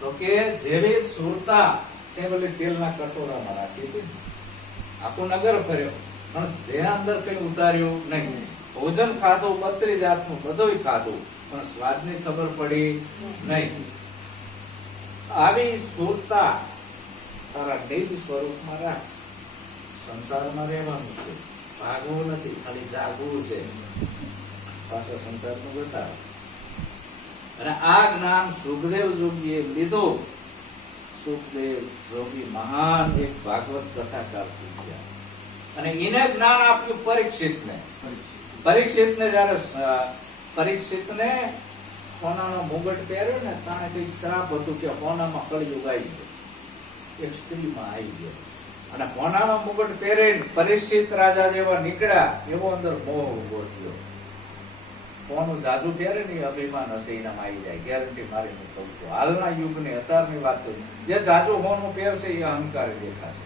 તો કે જેવી સુરતા તે બોલે તેલના કટોરામાં રાખી હતી આખું નગર ફર્યો પણ ધ્યાન અંદર કઈ ઉતાર્યું નહીં ભોજન ખાધું 32 જાતનું બધું ખાધું પણ સ્વાદની ખબર પડી નહીં આવી સુરતા તારા નિજ સ્વરૂપમાં રાખ સંસારમાં રહેવાનું છે ભાગવું નથી ખાલી જાગવું છે પાછો સંસારનું બતાવ અને આ જ્ઞાન સુખદેવ જોગીએ લીધું સુખદેવ જોગી મહાન એક ભાગવત કથાકાર થઈ ગયા અને એને જ્ઞાન આપ્યું પરીક્ષિતને જયારે પરીક્ષિતને સોનાનો મુગટ પહેર્યો ને તાણે કઈક શ્રાપ હતું કે સોનામાં કળિયુગ આવી ગયો એક સ્ત્રીમાં આવી ગયો અને સોનાનો મુગટ પહેરીને પરીક્ષિત રાજા જેવા નીકળ્યા એવો અંદર મોહ ઉભો થયો કોનું જાજુ પહેરે ને અભિમાન હશે એનામાં આવી જાય ગેરંટી મારી હું કહું છું હાલના યુગની અત્યારની વાત કરું જે જાજુ હોનું પહેરશે એ અહંકાર દેખાશે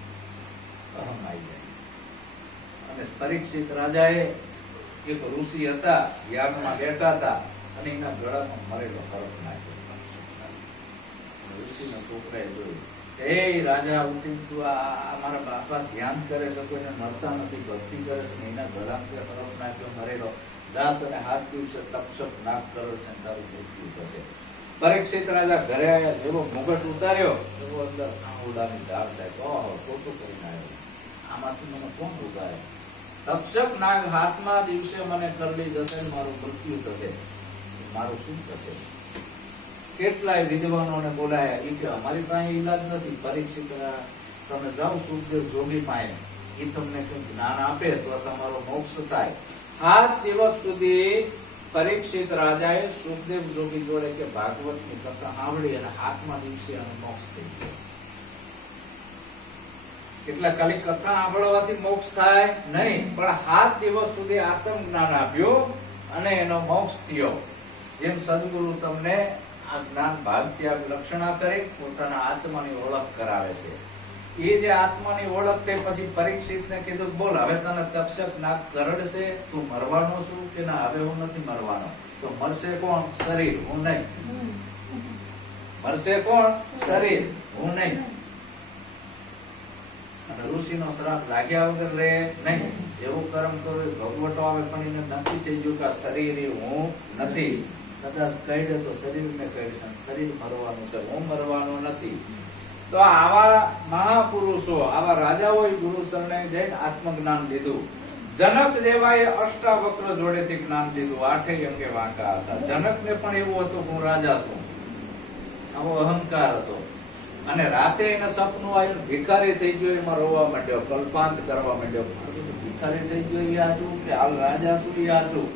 અહમ આવી જાય અને પરીક્ષિત રાજાએ એક ઋષિ હતા યાગમાં બેઠા હતા અને એના ગળામાં મરેલો હરફ નાખ્યો ઋષિના છોકરાએ જોયું હે રાજા ઉઠી તું આ મારા બાપા ધ્યાન કરે છે કોઈને મળતા નથી ભક્તિ કરે છે એના ગળામાં હરફ નાખ્યો મરેલો જાત અને 7 દિવસે તપસપ નાક કરો છે તારું મૃત્યુ થશે પરીક્ષિત રાજા ઘરે આવ્યા, જેવો મુગટ ઉતાર્યો એવો અંદર ઉડાની ધાર થાય, ઓહો ખોટું કરીને આવ્યો, આમાંથી મને કોણ ઉગારે? તક્ષક નાગ હાથમાં દિવસે મને કરડી જશે, મારું મૃત્યુ થશે, મારું શું થશે? કેટલાય વિદ્વાનોને બોલાયા, એ કે અમારી પાસે ઈલાજ નથી. પરીક્ષિત તમે જાઓ સુખદેવ જોગી પાસે, એ તમને કંઈક જ્ઞાન આપે તો તમારો મોક્ષ થાય. 7 દિવસ સુધી પરીક્ષિત રાજાએ સુખદેવ જોગી જોડે કે ભાગવતની કથા સાંભળી અને 7મા દિવસે એનો મોક્ષ થઈ ગયો. કેટલા ખાલી કથા સાંભળવાથી મોક્ષ થાય નહીં, પણ 7 દિવસ સુધી આત્મ જ્ઞાન આપ્યું અને એનો મોક્ષ થયો. જેમ સદગુરુ તમને આ જ્ઞાન ભાગ ત્યાગ લક્ષણા કરી પોતાના આત્માની ઓળખ કરાવે છે. એ જે આત્માની ઓળખ તે પછી પરીક્ષિતને કીધું, બોલ હવે તને તક્ષક નાગ કરડશે, તું મરવાનો છું કે ના? હવે હું નથી મરવાનો. તો મરશે કોણ? શરીર, હું નહીં. મરશે કોણ? શરીર, હું નહીં. અને ઋષિનો શ્રાપ લાગ્યા વગર રહે નહીં. જેવું કર્મ કરવું ભગવટો આવે, પણ એને નક્કી થઈ ગયું કે આ શરીર હું નથી. કદાચ કહી તો શરીરને કહીશ, શરીર મરવાનું છે, હું મરવાનો નથી. તો આવા મહાપુરુષો, આવા રાજાઓએ ગુરુ શરણે જઈને આત્મજ્ઞાન લીધું. જનક જેવાએ અષ્ટાવક્ર જોડેથી જ્ઞાન લીધું, 8 અંગે વાંકા હતા. જનકને પણ એવું હતું હું રાજા છું, આવો અહંકાર હતો. અને રાતે એને સપનું આવ્યું, ભિખારી થઈ ગયો, એમાં રોવા માંડ્યો, કલ્પાંત કરવા માંડ્યો. ભિખારી થઈ ગયો એ આચું કે હાલ રાજા છું એ આચું?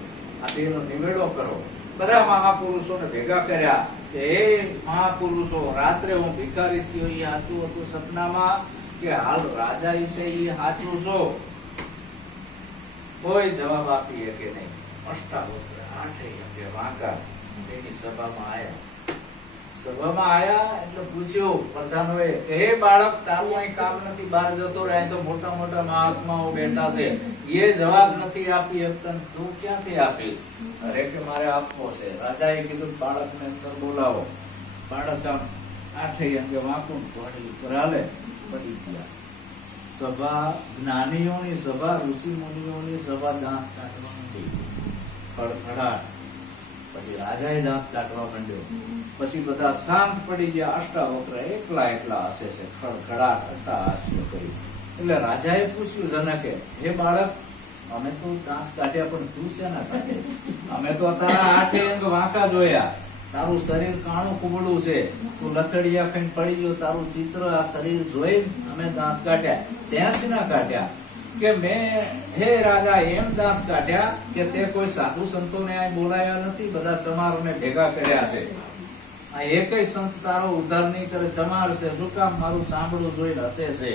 આ બેનો નિવેડો કરો. બધા મહાપુરુષોને ભેગા કર્યા કે હે મહાપુરુષો, રાત્રે હું ભિખારી થયો એ સાચું હતું સપનામાં કે હાલ રાજા છે એ સાચું છો? કોઈ જવાબ આપી કે નહીં. અષ્ટાવક્ર 8 અંગે વાંકા એની સભામાં આવ્યા. સભામાં આયા એટલે પૂછ્યું પ્રધાનોએ કે હે બાળક, તારું અહીં કામ નથી, બહાર જતો રહે, તો મોટા મોટા મહાત્માઓ બેઠા છે, એ જવાબ નથી આપી શકતા, તું ક્યાંથી આપીશ? અરે કે મારે આપવો છે. રાજાએ કીધું બાળકને અંદર બોલાવો. બાળક આમ 8 અંગે વાંકું પડી ઉપર હાલે પડી ગયા. સભા જ્ઞાનીઓની સભા, ઋષિ મુનિઓની સભા દાંત કાઢવા માંડી, ખડખડાટ. પછી રાજાએ દાંત કાઢવા માંડ્યો. પછી બધા શાંત પડી ગયા. અષ્ટાવક્ર એકલા હસે છે, ખડખડાટ હતા હાસ્ય કર્યું. એટલે રાજાએ પૂછ્યું જનકે, હે બાળક, અમે તો દાંત કાઢ્યા પણ તું શેના કાઢે? અમે તો તારા 8 અંગ વાંકા જોયા, તારું શરીર કાણું કુબડું છે, તું લથડિયા ખાઈને પડી ગયો, તારું ચિત્ર આ શરીર જોઈ અમે દાંત કાઢ્યા. ત્યાં શેના કાઢ્યા? કે મેં હે રાજા એમ દાંત કાઢ્યા કે તે કોઈ સાધુ સંતોને આ બોલાયા નથી, બધા ચમારોને ભેગા કર્યા છે. આ એકય સંત તારો ઉદ્ધાર નહીં કરે, ચમાર છે. શું કામ? મારું સાંભળું જોઈને હસે છે,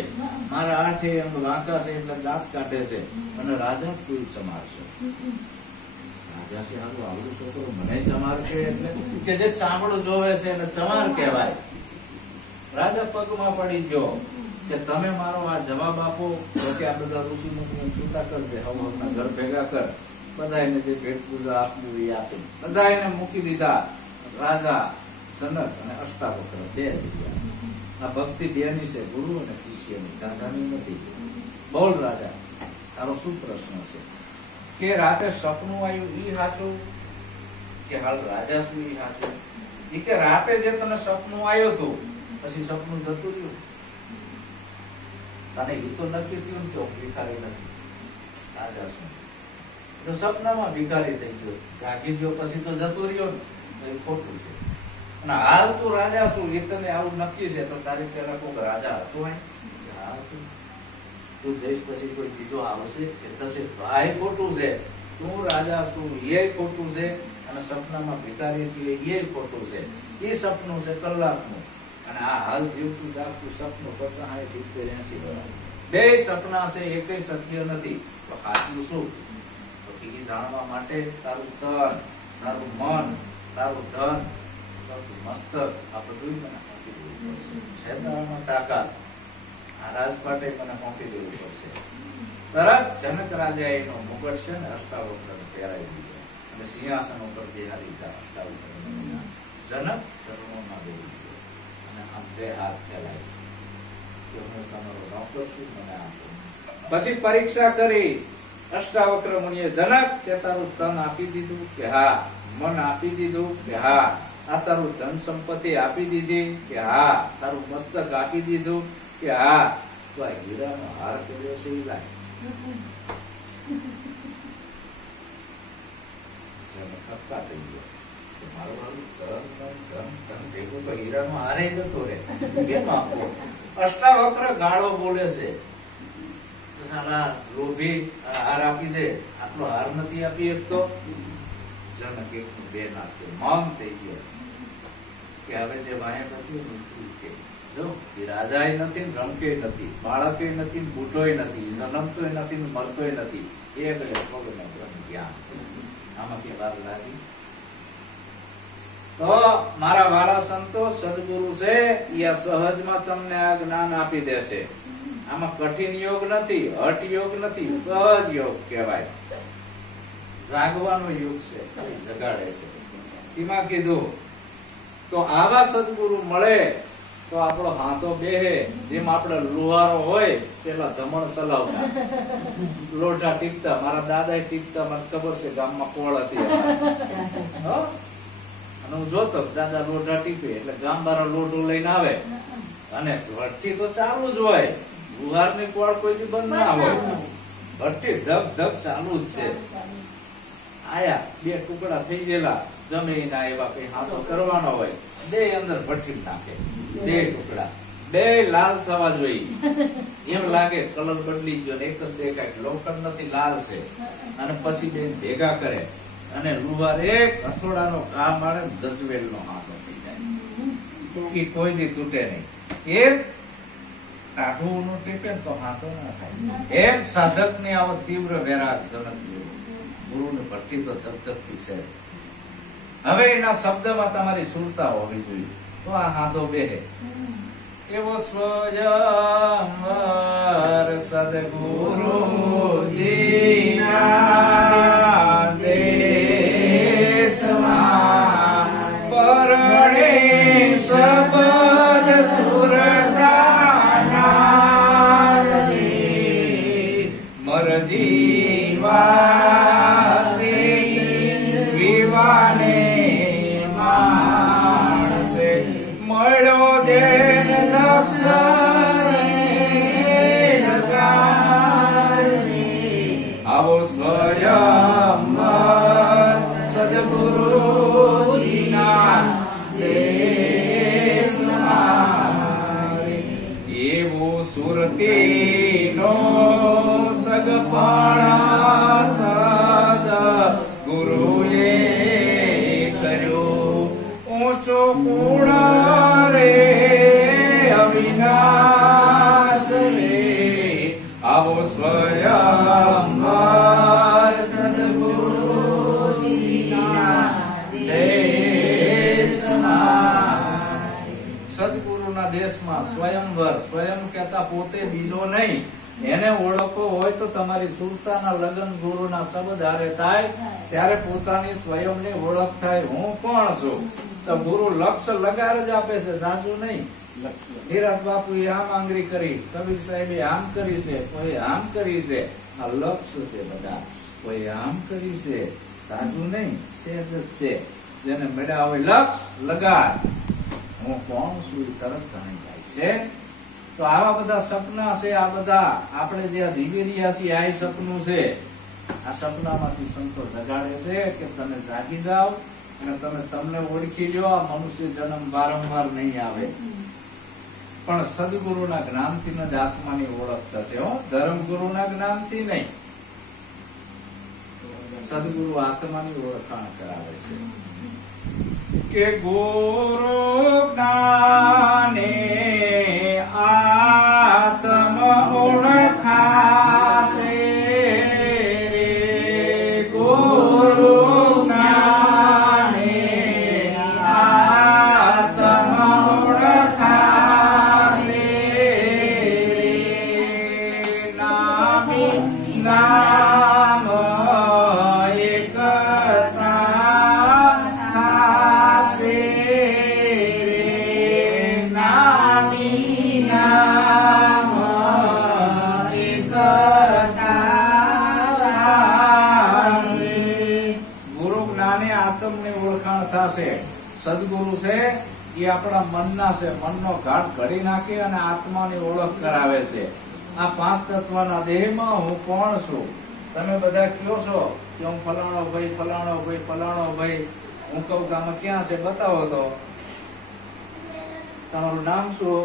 મારા 8 અંગ વાંકા છે એટલે દાંત કાઢે છે. અને રાજા કોઈ ચમાર છે. રાજા કે આવડું છોકરો મને ચમાર છે એટલે કે જે ચામડું જોવે છે એને ચમાર કહેવાય. રાજા પગમાં પડી ગયો કે તમે મારો આ જવાબ આપો તો કે આ બધા ઋષિ મુનિઓ છૂટા કરજે, હવના ઘર ભેગા કર. બધા એને જે ભેટ પૂજા આપ્યું એ આપી, બધા એને મૂકી દીધા. રાજા, જનક અને અષ્ટાવક્ર 2 જગ્યા. આ ભક્તિ 2ની છે, ગુરુ અને શિષ્યની, સાધાની નથી. બોલ રાજા, તારો શું પ્રશ્ન છે? કે રાતે સપનું આવ્યું ઈ સાચું કે હાલ રાજા શું ઈ સાચું? એ કે રાતે જે તને સપનું આવ્યું હતું પછી સપનું જતું રહ્યું. તને એ તો નક્કી થયું કે હું ભિખારી નથી, રાજા છું. તો સપનામાં ભિખારી થઈ ગયો, જાગી ગયો પછી તો જતું રહ્યો ને, તો એ ખોટું છે. અને હાલ તું રાજા છું એ તને આવું નક્કી છે, તો તારી પેલા કોઈ રાજા હતો? તું જઈશ પછી કોઈ બીજો આવશે કે થશે, આ ખોટું છે. તું રાજા છું એ ખોટું છે, અને સપનામાં ભિખારી હતી એ ખોટું છે. એ સપનું છે કલાકનું, અને આ હાલ જીવતું જાગતું સપનું 60, 70, 80 વર્ષ. 2 સપના છે, એકય સત્ય નથી. તો સાચું શું? તો એ જાણવા માટે તારું તન, તારું મન, તારું ધન, મસ્તક આ બધું મને સોંપી દેવું પડશે. છે તારામાં તાકાત, આ રાજપાટે મને સોંપી દેવું પડશે. તરત જનક રાજા એનો મુગટ છે ને અષ્ટાવક્ર પહેરાવી દીધો અને સિંહાસન ઉપર બેહારી દીધા. અષ્ટાવક્ર જનક ચરણોમાં બેસી ગયો અને આમ 2 હાથ ફેલાવી કે હું તમારો નોકર છું, મને આપો. પછી પરીક્ષા કરી અષ્ટાવક્ર મુનિએ, જનક તે તારું તન આપી દીધું કે હા? મન આપી દીધું કે હા? આ તારું ધન સંપત્તિ આપી દીધી કે હા, તારું મસ્તક આપી દીધું કે હા, તો આ હીરાનો હાર કર્યો છે એ લાગે ખપકા થઈ ગયો. મારું મારું ધન ભેગું તો હીરાનો હારે જતો રે, કેમ આપવો? અષ્ટાવક્ર ગાળો બોલે છે, સાલા લોભી હાર આપી દે, આટલો હાર નથી આપી શકતો. જનક એકનું બે નાખ્યું, મમ થઈ ગયો કે હવે જે વાયક હતું કે જો રાજાય નથી, રંકે નથી, બાળકે નથી, બુઢોય નથી, જન્મતોય નથી, મરતોય નથી, એક પગને બ્રહ્મ જ્ઞાન. આમાં કે વાર લાગી? તો મારા વાલા સંતો સદગુરુ છે એ સહજમાં તમને આ જ્ઞાન આપી દેશે. આમાં કઠિન યોગ નથી, હઠ યોગ નથી, સહજ યોગ કહેવાય. જાગવાનો યોગ છે, જગાડે છે. એમાં કીધું તો આવા સદગુરુ મળે તો આપણો હાથો બેહે. જેમ આપણે લુહારો હોય પેલા ધમણ ચલાવતા, લોઢા ટીપતા. મારા દાદા ટીપતા, મને ખબર છે, ગામમાં કોળ હતી અને હું જોતો દાદા લોઢા ટીપે એટલે ગામ બારા લોઢું લઈને આવે અને ભઠ્ઠી તો ચાલુ જ હોય. લુહાર ની કોળ કોઈ બંધ ના હોય, ભઠ્ઠી ધબ ધબ ચાલુ જ છે. આયા બે ટુકડા થઈ ગયેલા, ગમે એના એવા કઈ હાથો કરવાનો હોય, બે અંદર ભઠ્ઠી નાખે, બે ટુકડા, બે લાલ થવા જોઈએ. એમ લાગે કલર બદલી ગયો ને એક જ દેખાય, લોખંડ નથી, લાલ છે. અને પછી બે ભેગા કરે અને લુહાર એક હથોડાનો ઘા મારે, દસવેલ નો હાથો થઈ જાય. એ કોઈ દી તૂટે નહીં. એમ કાઢું નું ટીપે તો હાથો ના થાય. એમ સાધક ની આવો તીવ્ર વૈરાગ જનક જેવો. ગુરુ ની ભઠ્ઠી તો ધબધબતી છે. હવે એના શબ્દમાં તમારી સુરતા હોવી જોઈએ તો આ હાથો બેહે. એવો સ્વયંવર સદગુરુજીના દેશમાં પરણે શબ્દ સુરતાના મર જીવાસે વિવાને માણસે મળ્યો જેન આવો સ્વયં સદગુરુજીના દેશમાં એવો સુરતીનો સગપણ સદ ગુરુએ કર્યો ઊંચો કુળ રે અવિનાશ રે. આવો સ્વયંવર સદગુરુજીના દેશમાં. સદગુરુના દેશમાં સ્વયંવર, સ્વયં કહેતા પોતે બીજો નહીં. એને ઓળખવો હોય તો તમારી સુરતાના લગ્ન ગુરુના શબ્દ હારે થાય ત્યારે પોતાની સ્વયંની ઓળખ થાય. હું કોણ છું? તો ગુરુ લક્ષ લગાર જ આપે છે, સાચું નહીં. ધીરજ બાપુ આમ આંગળી કરી, કબીર સાહેબે આમ કરી છે, કોઈ આમ કરી છે. આ લક્ષ છે બધા. કોઈ આમ કરી છે, સાચું નહીં, સેજ જ છે. જેને મેળા હોય લક્ષ લગાર, હું કોણ છું એ તરત જાણી જાય છે. તો આવા બધા સપના છે. આ બધા આપણે જે જીવી રહ્યા છીએ આ સપનું છે. આ સપનામાંથી સંતો જગાડે છે કે તમે જાગી જાઓ અને તમે તમને ઓળખી લો. આ મનુષ્ય જન્મ વારંવાર નહીં આવે, પણ સદગુરુના જ્ઞાનથી જ આત્માની ઓળખ થશે. ધર્મગુરુના જ્ઞાનથી નહીં. સદગુરુ આત્માની ઓળખાણ કરાવે છે કે ગુરુ જ્ઞાને આત્મ ઓળખાશે. ગુરુ જ્ઞાને આત્મ ઓળખાશે. નામી નામ એક સદગુરુ છે એ આપણા મનના છે, મનનો ઘાટ ઘડી નાખી અને આત્માની ઓળખ કરાવે છે. આ પાંચ તત્વના દેહમાં હું કોણ છું? તમે બધા કયો છો કે હું ફલાણો ભાઈ, ફલાણો ભાઈ, ફલાણો ભાઈ. હું કહું કે આમાં ક્યાં છે બતાવો તો. તમારું નામ શું?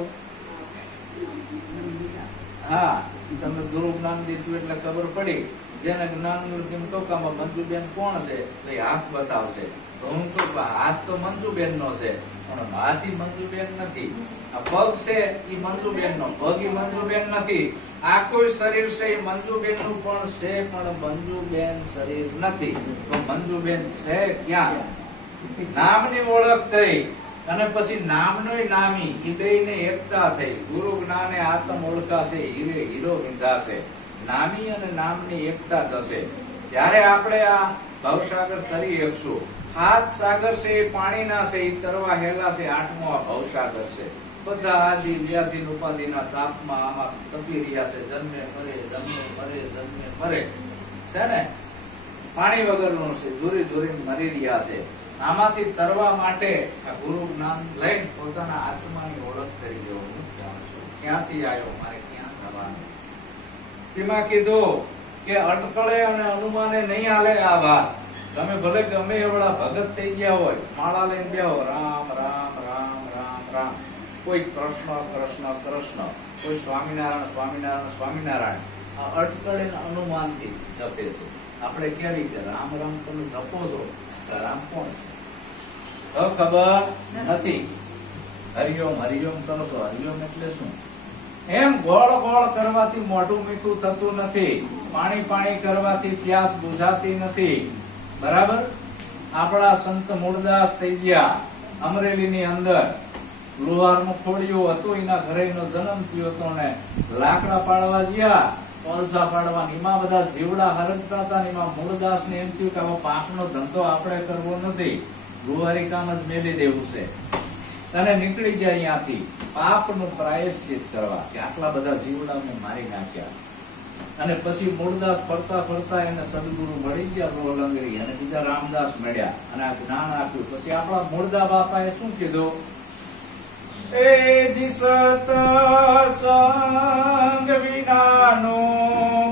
હા, તમે ગુરુ જ્ઞાન દીધું એટલે ખબર પડી. જેને જ્ઞાન મૂર્તિ કહું કે આમાં મંજુબેન કોણ છે તો એ હાથ બતાવશે. તો હું કહું હાથ તો મંજુબેન નો છે, પણ હાથી મંજુબેન નથી. આ પગ છે એ મંજુબેન નો, પગ એ મંજુબેન નથી. આખું શરીર છે એ મંજુબેન નું પણ છે, પણ મંજુબેન શરીર નથી. તો મંજુબેન છે ક્યાં? નામની ઓળખ થઈ અને પછી નામનો નામી એ બેયને એકતા થઈ. ગુરુ જ્ઞાને આત્મ ઓળખાશે, હીરે હીરો વિંધાશે. નામી અને નામની એકતા થશે ત્યારે આપણે આ ભવસાગર તરી શકશું. હાથ સાગર છે એ પાણીના છે, એ તરવા હેલા છે. આઠમો આ ભવસાગર છે. બધા આદિ વ્યાધિ ઉપાધિના તાપમાં આમાં તપી રહ્યા છે. જન્મે મરે, જન્મે મરે, જન્મે મરે છે ને. પાણી વગરનું છે, ધૂરી ધૂરી મરી રહ્યા છે. આમાંથી તરવા માટે આ ગુરુ જ્ઞાન લઈને પોતાના આત્માની ઓળખ કરી દેવો. ક્યાંથી આવ્યો, મારે ક્યાં થવાનું? તેમાં કીધું કે અટકળે અને અનુમાને નહીં હાલે આ વાત. તમે ભલે ગમે એવડા ભગત થઈ ગયા હોય, માળા લઈને બેહો, રામ રામ રામ રામ રામ. કોઈ કૃષ્ણ કૃષ્ણ કૃષ્ણ, કોઈ સ્વામિનારાયણ સ્વામિનારાયણ સ્વામિનારાયણ. આ અટકળે અનુમાનથી જપે છે. આપણે કેવી કે રામ રામ તમે જપો છો, રામ કોણ છે ખબર નથી. હરિઓમ હરિઓમ કરો છો, હરિઓમ એટલે શું? એમ ગોળ ગોળ કરવાથી મોઢું મીઠું થતું નથી. પાણી પાણી કરવાથી પ્યાસ બુઝાતી નથી. બરાબર? આપણા સંત મૂળદાસ થઈ ગયા અમરેલીની અંદર. લુહારનું ખોડિયું હતું, એના ઘરે એનો જન્મ થયો હતો ને લાકડા પાડવા ગયા, કોલસા પાડવા. એમાં બધા જીવડા હરકતા હતા. એમાં મૂળદાસ ને એમ થયું કે આવો પાકનો ધંધો આપણે કરવો નથી, લુહારી કામ જ મેલી દેવું છે. અને નીકળી ગયા અહીંયાથી પાપનું પ્રાયશ્ચિત કરવા કે આટલા બધા જીવડાને મારી નાખ્યા. અને પછી મૂળદાસ ફરતા ફરતા એને સદગુરુ મળી ગયા રોલંગરી, અને બીજા રામદાસ મળ્યા અને આ જ્ઞાન આપ્યું. પછી આપણા મૂળદા બાપાએ શું કીધું? એ જી સત્સંગ વિનાનો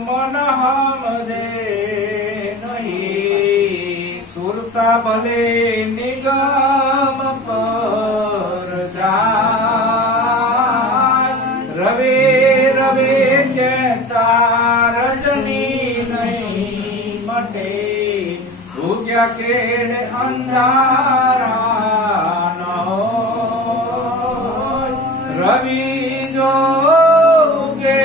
મન સમજે નહીં, સુરતા ભલે નિગમ પર જાય, રવે રવે કેતા રજની નહીં મટે, ભૂગ્યા કેળે અંધારા ન રવિ જોગે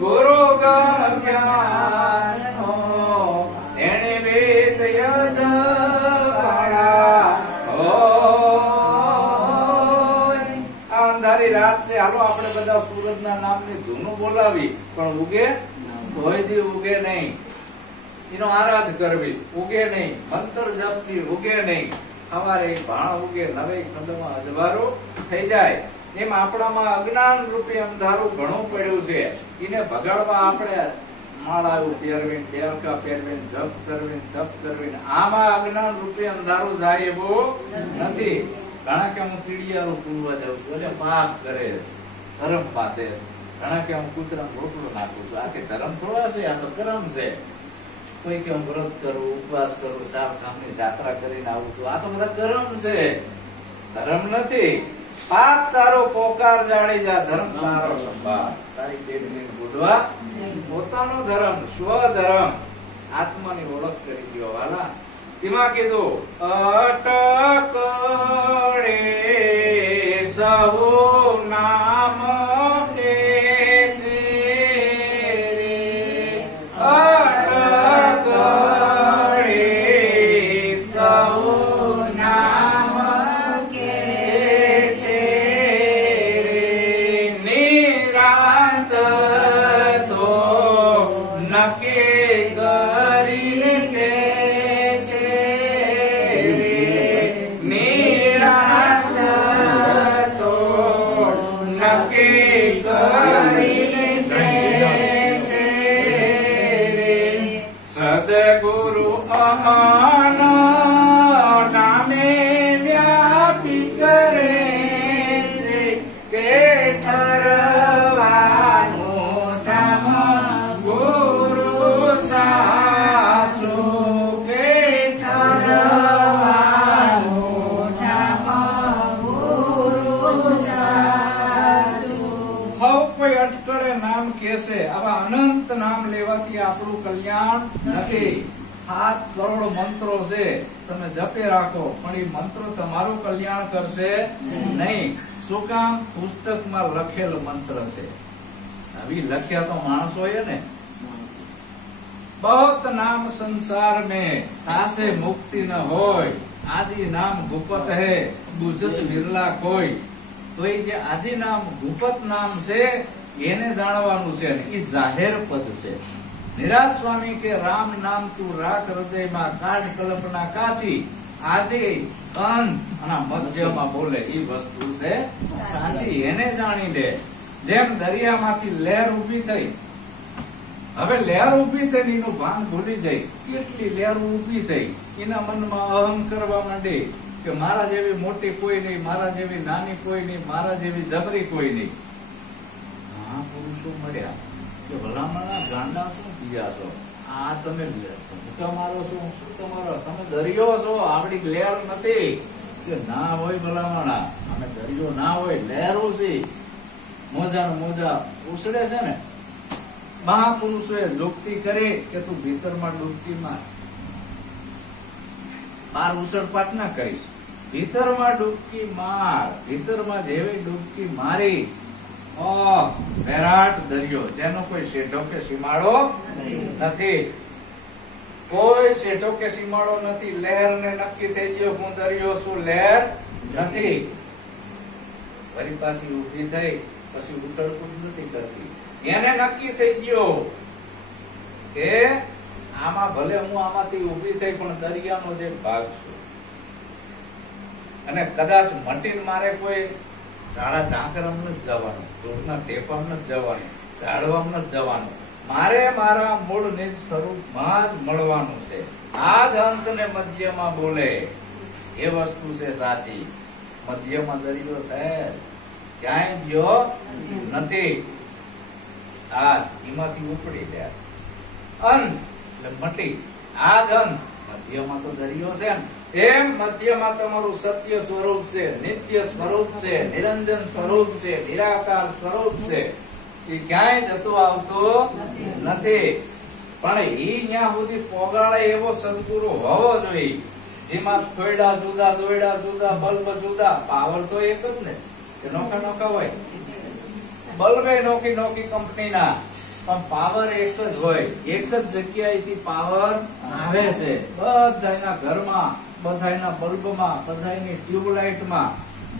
ગુરુ જ્ઞાન એને વેદ યજવાળા. અંધારી રાત છે, હાલો આપણે બધા સૂરજના નામની ધૂનું બોલાવી, પણ ઉગે કોઈ દી ઉગે નહીં. એનો આરાધ કરવી, ઉગે નહીં. મંત્ર જપવી, ઉગે નહીં. સવારે ભાણ ઉગે, નવે ખંડમાં અજવાળું થઈ જાય. એમ આપણામાં અજ્ઞાન રૂપી અંધારું ઘણું પડ્યું છે. એને ભગાડવા આપણે માળાઓ પહેરવીને, ડેરકા પહેરવીને, જપ કરવીને, તપ કરવીને, આમાં અજ્ઞાન રૂપી અંધારું જાય એવું નથી. ઘણા કે હું કીડિયારું પૂરવા જાઉં છું, એટલે પાપ કરે, ધર્મ બાંધે. ઘણા કે હું કૂતરાનો રોટલો નાખું છું. આ કે ધર્મ થોડા છે, આ તો કર્મ છે. કોઈ કે હું વ્રત કરું, ઉપવાસ કરું, સારખામની જાત્રા કરીને આવું છું, આ તો બધા કર્મ છે, ધર્મ નથી. પાપ તારો પોકાર જાણી જા, ધર્મ તારો સંભાળ. તારી પેટની બુડવા પોતાનો ધર્મ, સ્વધર્મ, આત્માની ઓળખ કરી દો વાલા. એમાં કીધું અટકળે સહુ નામ કે છે રે, અટકળે સહુ નામ કે છે રે, નિરાંત તો નકે કરી કે નિરાંત તો અનંત નામ લેવાથી આપણું કલ્યાણ નથી. 7 કરોડ મંત્રો છે, તમે જપે રાખો, પણ એ મંત્રો તમારું કલ્યાણ કરશે નહીં. શું કામ? પુસ્તકમાં લખેલ મંત્ર છે. આવી લખ્યા તો માણસોએ ને. बहुत नाम संसार में तासे मुक्ति न होय, आदि नाम गुपत है बुझत विरला कोई. तो ये जे आदि नाम गुपत नाम છે એને જાણવાનું છે, એ જાહેર પદ છે. નિરાજ સ્વામી કે રામ નામ તું રાખ હૃદયમાં, કાઢ કલ્પના કાચી, આદિ અંત અને મધ્યમાં બોલે એ વસ્તુ છે સાચી. એને જાણી લે. જેમ દરિયામાંથી લહેર ઉભી થઈ, હવે લહેર ઉભી થઈ એનું ભાન ભૂલી જાય. કેટલી લહેર ઉભી થઈ, એના મનમાં અહમ કરવા માંડે કે મારા જેવી મોટી કોઈ નહીં, મારા જેવી નાની કોઈ નહીં, મારા જેવી જબરી કોઈ નહીં. મહાપુરુષો મળ્યા કે ભલામણા ગાંડા શું થયા છો, આ તમે ભૂકા મારો છો, શું તમારો, તમે દરિયો છો, આપડી લહેર નથી. કે ના હોય ભલામણા, અમે દરિયો ના હોય, લહેરો છે, મોજા મોજા ઉછળે છે ને. મહાપુરુષોએ જોગતી કરી કે તું ભીતરમાં ડૂબકી માર, બહાર ઉછળપાટ ના કરીશ, ભીતરમાં ડૂબકી માર. ભીતરમાં જેવી ડૂબકી મારી, વિરાટ દરિયો, જેનો કોઈ શેઢો કે સીમાડો નથી. કોઈ શેઢો કે સીમાડો નથી. લહેર ને નક્કી થઈ ગયો હું દરિયો છું, લહેર નથી. વળી પાછી ઉભી થઈ, પછી ઉછળકૂદ નથી કરતી. એને નક્કી થઈ ગયો કે આમાં ભલે હું આમાંથી ઉભી થઈ, પણ દરિયાનો જે ભાગ છું, અને કદાચ મટીને મારે કોઈ ઝાડા ઝાંકરામ નથી જવાનું, ધૂળના ટેપામ નથી જવાનું, ઝાડવામ નથી જવાનું, મારે મારા મૂળ નિજ સ્વરૂપમાં જ મળવાનું છે. આ જ અંત ને મધ્યમાં બોલે એ વસ્તુ છે સાચી. મધ્યમાં દરિયો છે, ક્યાંય ગયો નથી. આ એમાંથી ઉપડી ગયા, અંત એટલે મટી. આ જ અંત, મધ્યમાં તો દરિયો છે ને. એમ મધ્યમાં તમારું સત્ય સ્વરૂપ છે, નિત્ય સ્વરૂપ છે, નિરંજન સ્વરૂપ છે, નિરાકાર સ્વરૂપ છે. એ ક્યાંય જતું આવતું નથી. પણ ઈ ત્યાં સુધી પોગાળે એવો સદગુરુ હોવો જોઈએ, જેમાં થોડા જુદા, દોયડા જુદા, બલ્બ જુદા, પાવર તો એક જ ને, નોખા નોખા હોય. બલ્બે નોખી નોખી કંપનીના, પણ પાવર એક જ હોય. એક જ જગ્યાએથી પાવર આવે છે બધાના ઘરમાં, બધાના બલ્બમાં, બધાની ટ્યુબલાઇટમાં.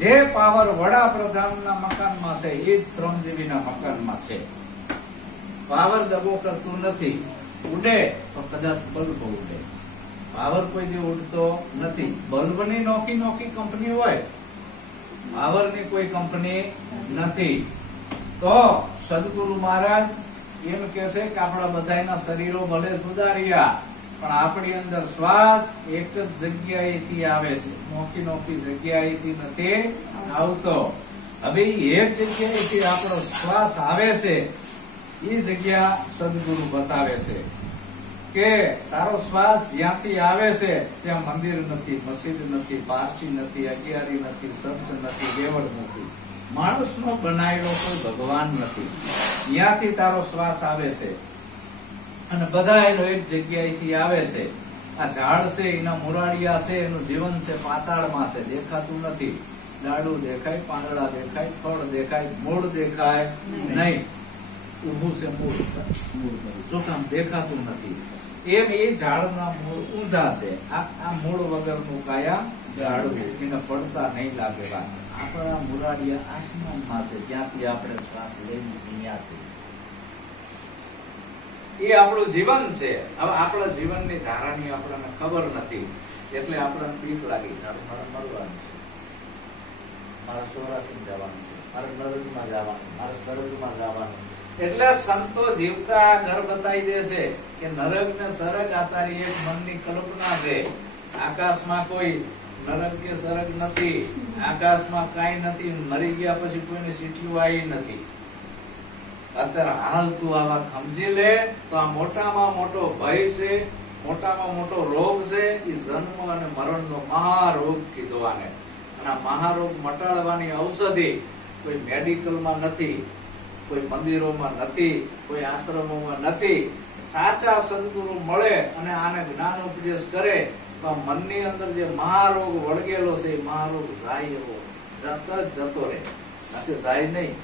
જે પાવર વડાપ્રધાનના મકાનમાં છે એ જ શ્રમજીવીના મકાનમાં છે. પાવર દબો કરતું નથી. ઉડે તો કદાચ બલ્બ ઉડે, પાવર કોઈ દી ઉડતો નથી. બલ્બની નોખી નોખી કંપની હોય, પાવરની કોઈ કંપની નથી. તો સદગુરુ મહારાજ એમ કે છે કે આપણા બધાના શરીરો ભલે સુધાર્યા, પણ આપણી અંદર શ્વાસ એક જ જગ્યાએથી આવે છે, નોખી નોખી જગ્યાએથી નથી આવતો. હવે એક જગ્યાએથી આપણો શ્વાસ આવે છે, એ જગ્યા સદગુરુ બતાવે છે કે તારો શ્વાસ જ્યાંથી આવે છે ત્યાં મંદિર નથી, મસ્જિદ નથી, પારસી નથી, અગિયારી નથી, સબ્જ નથી, દેવળ નથી, માણસનો બનાવેલો કોઈ ભગવાન નથી. ત્યાંથી તારો શ્વાસ આવે છે અને બધા એનો એક જગ્યાએથી આવે છે. આ ઝાડ છે, એના મુરાડિયા છે, એનું જીવન છે પાતાળમાં છે, દેખાતું નથી. ડાળું દેખાય, પાંદડા દેખાય, ફળ દેખાય, મૂળ દેખાય નહીં. ઊભું છે મૂળ, શું કામ દેખાતું નથી? એમ એ ઝાડના મૂળ ઊંધા છે. આ મૂળ વગરનું કાયા ઝાડવું, એને પડતા નહીં લાગે. આપણા મુરાડિયા આસમાનમાં છે, જ્યાંથી આપણે શ્વાસ લઈએ છીએ ત્યાંથી. એ આપણું જીવન છે. હવે આપણા જીવનની ધારાની આપણને ખબર નથી, એટલે આપણને બીક લાગી. મારે મરવાનું છે, મારે 84 જવાનું છે, મારે નરકમાં જવાનું, મારે સ્વર્ગમાં જવાનું. એટલે સંતો જીવતા ઘર બતાવી દે છે કે નરક ને સ્વર્ગ આ તારી એક મનની કલ્પના છે. આકાશમાં કોઈ નરક કે સ્વર્ગ નથી, આકાશમાં કાંઈ નથી. મરી ગયા પછી કોઈની સીટીઓ આવી નથી. અત્યારે હાલ તું આ વાત સમજી લે તો આ મોટામાં મોટો ભય છે, મોટામાં મોટો રોગ છે. એ જન્મ અને મરણનો મહારોગ કીધો આને. અને આ મહારોગ મટાડવાની ઔષધિ કોઈ મેડિકલમાં નથી, કોઈ મંદિરોમાં નથી, કોઈ આશ્રમોમાં નથી. સાચા સદગુરુ મળે અને આને જ્ઞાન ઉપદેશ કરે તો આ મનની અંદર જે મહારોગ વળગેલો છે એ મહારોગ જાય એવો જતો રહે, નથી જાય નહીં.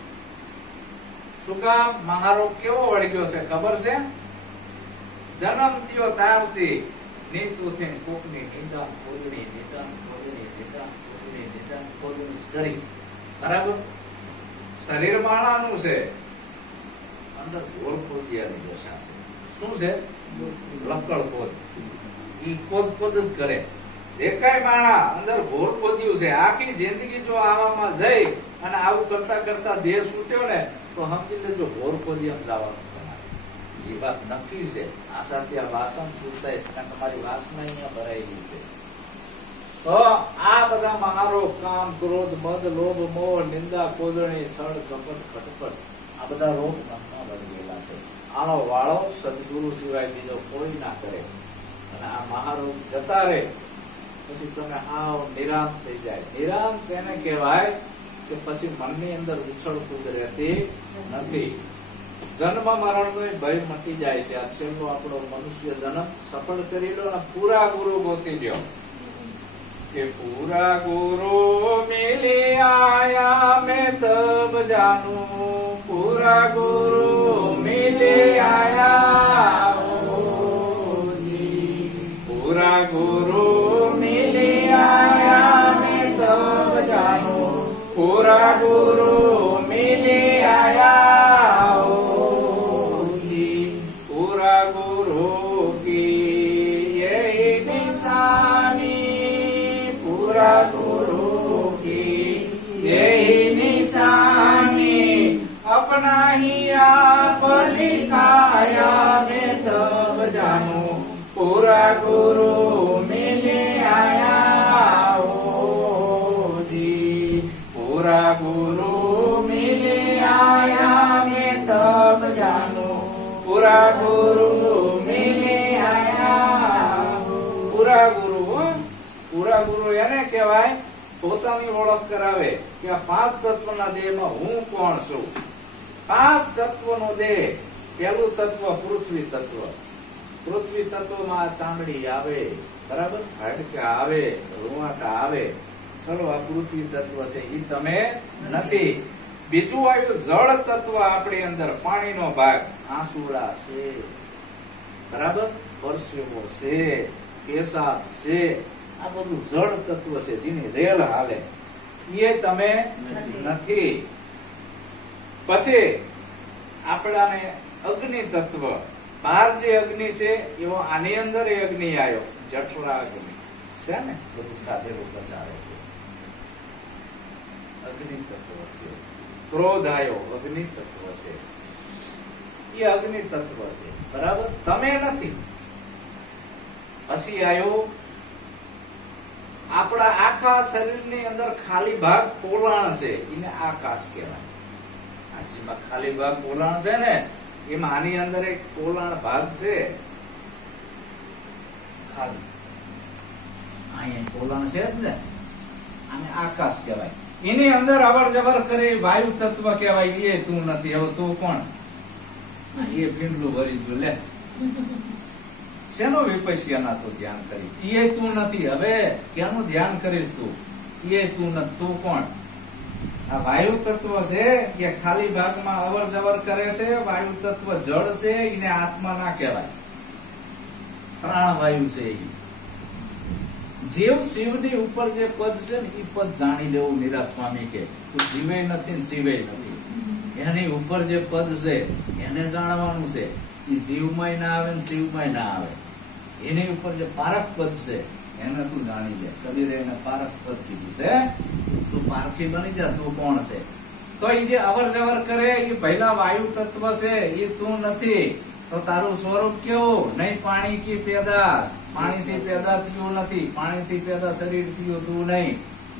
શું કામ? મહારોગ કેવો વળગ્યો છે ખબર છે? જન્મ થયો ત્યારથી નીતુથી કોકની નિદાન ખોદણી નિદાન ખોદણી નિદાન ખોદણી નિદાન ખોદણી કરી. બરાબર? શરીર માણાનું છે, અંદર ઘોર ખોદિયાની દશા છે. શું છે? લક્કડ ખોદ. ઈ ખોદ જ કરે. દેખાય માણા, અંદર ઘોર ખોદ્યું છે. આખી જિંદગી જો આવામાં જઈ અને આવું કરતા કરતા દેહ છૂટ્યો ને તો સમજી લેજો ઘોર ખોદિયામ જવાનું. એ વાત નક્કી છે. આ સાથે આ વાસણ છૂટાય છે, કારણ તમારી વાસના અહીંયા ભરાયેલી છે. તો આ બધા મહારોગ, કામ, ક્રોધ, મદ, લોભ, મોહ, નિંદા, ખોદણી, છળ, કપટ, ખટપટ, આ બધા રોગ મનમાં વળગેલા છે. આનો વાળો સદગુરુ સિવાય બીજો કોઈ ના કરે. અને આ મહારોગ જતા રહે પછી તમે આવ નિરામ થઈ જાય. નિરામ તેને કહેવાય કે પછી મનની અંદર ઉછળ કૂદ રહેતી નથી. જન્મ મરણ નો ભય મટી જાય છે. આ છેલ્લો આપણો મનુષ્ય જન્મ સફળ કરી લો અને પૂરા ગુરુ ગોતી લ્યો કે પૂરા ગુરુ મિલી આયા મેં તબ જાનું. પૂરા ગુરુ મિલી આયા પૂરા ગુરુ મિલી આયા મેં તબ જાનું. પૂરા ગુરુ મિલી આયા પૂરા ગુરુ કી યહી નિશાની. પૂરા ગુરુ કી યહી નિશાની. अपना ही आप लिखाया मैं तब जानू. पूरा गुरु मिले आया जी. पूरा गुरु मिले आया मैं तब जानू. पूरा गुरु मिले आया. પૂરા ગુરુ, પૂરા ગુરુ એને કહેવાય પોતાની ઓળખ કરાવે કે આ પાંચ તત્વના દેહમાં હું કોણ છું. પાંચ તત્વનો દેહ. પહેલું તત્વ પૃથ્વી તત્વ. પૃથ્વી તત્વમાં ચામડી આવે, બરાબર, હાડકા આવે, રૂવાટા આવે. ચલો આ પૃથ્વી તત્વ છે, એ તમે નથી. બીજું આવ્યું જળ તત્વ. આપણી અંદર પાણીનો ભાગ. આંસુડા છે, બરાબર, પરસેવો છે, પેશાબ છે, આ બધું જળ તત્વ છે, જેની રેલ હાલે. એ તમે નથી. પછી આપણાને અગ્નિ તત્વ. બહાર જે અગ્નિ છે એવો આની અંદર અગ્નિ આવ્યો, જઠરા અગ્નિ છે ને, બધું સાધેલું પચાવે છે. અગ્નિ તત્વ છે. ક્રોધ આવ્યો, અગ્નિ તત્વ છે. એ અગ્નિ તત્વ છે, બરાબર, તમે નથી. પછી આવ્યો આપણા આખા શરીરની અંદર ખાલી ભાગ પોલાણ છે, એને આકાશ કહેવાય. જેમાં ખાલી ભાગ પોલાણ છે ને, એમાં આની અંદર એક પોલાણ ભાગ છે ખાલી. અહીંયા પોલાણ છે જ ને, આને આકાશ કહેવાય. એની અંદર અવર જવર કરી વાયુ તત્વ કહેવાય. એ તું નથી. હવે તું કોણ? એ ભીંડલું ભરી જો લે. શેનો વિપસ્યાના તું ધ્યાન કરી? એ તું નથી. હવે કેનું ધ્યાન કરીશ તું? એ તું નથી. તું કોણ? આ વાયુ તત્વ છે એ ખાલી ભાગમાં અવર જવર કરે છે. વાયુ તત્વ જળ છે, એને આત્મા ના કહેવાય. પ્રાણવાયુ છે. જીવ શિવની ઉપર જે પદ છે ને, એ પદ જાણી લેવું. નિરાજ સ્વામી કે તું જીવે નથી ને શિવે નથી. એની ઉપર જે પદ છે એને જાણવાનું છે. એ જીવમાં ના આવે ને શિવમાં ના આવે. એની ઉપર જે પારખ પદ છે એને તું જાણી લે. કબીરે એને પારખ પદ કીધું છે. તું પારખી બની જા, તું કોણ છે? તો એ જે અવર જવર કરે એ પહેલા વાયુ તત્વ છે, એ તું નથી. તો તારું સ્વરૂપ કેવું? નહીં પાણી કી પેદાશ. પાણીથી પેદા થયું નથી. પાણીથી પેદા શરીર થયું તું નહીં.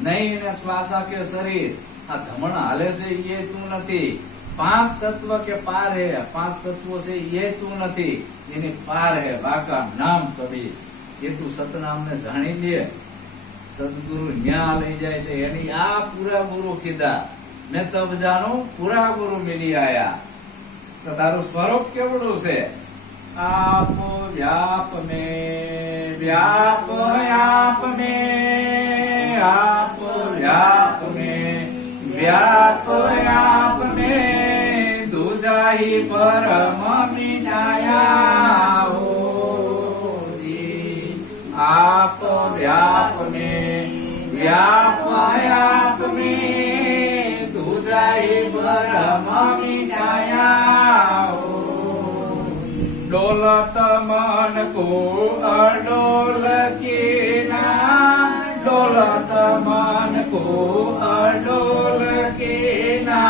નહીં એને શ્વાસ આપ્યો શરીર. આ ધમણ હાલે છે એ તું નથી. પાંચ તત્વ કે પાર હે. પાંચ તત્વો છે એ તું નથી. એની પાર હે વાકા નામ કબીર. એ તું સતનામ ને જાણી લે. સદગુરુ ન્યા લઈ જાય છે. એની આ પૂરા ગુરુ કીધા. મેં તબ જાનું પૂરા ગુરુ મિલી આયા. તો તારું સ્વરૂપ કેવડું છે? આપ વ્યાપ મેં વ્યાપ આપ મેં આપ વ્યાપ મેં વ્યાપ આપ મેં દુજાઈ પરમ મિટાયા હો જી. આપ વ્યાપ મેં વ્યાપ આપ મેં દુજાઈ પરમ મિટાયા હો. डोलत मन को अडोल के ना डोलत मन को अडोल के ना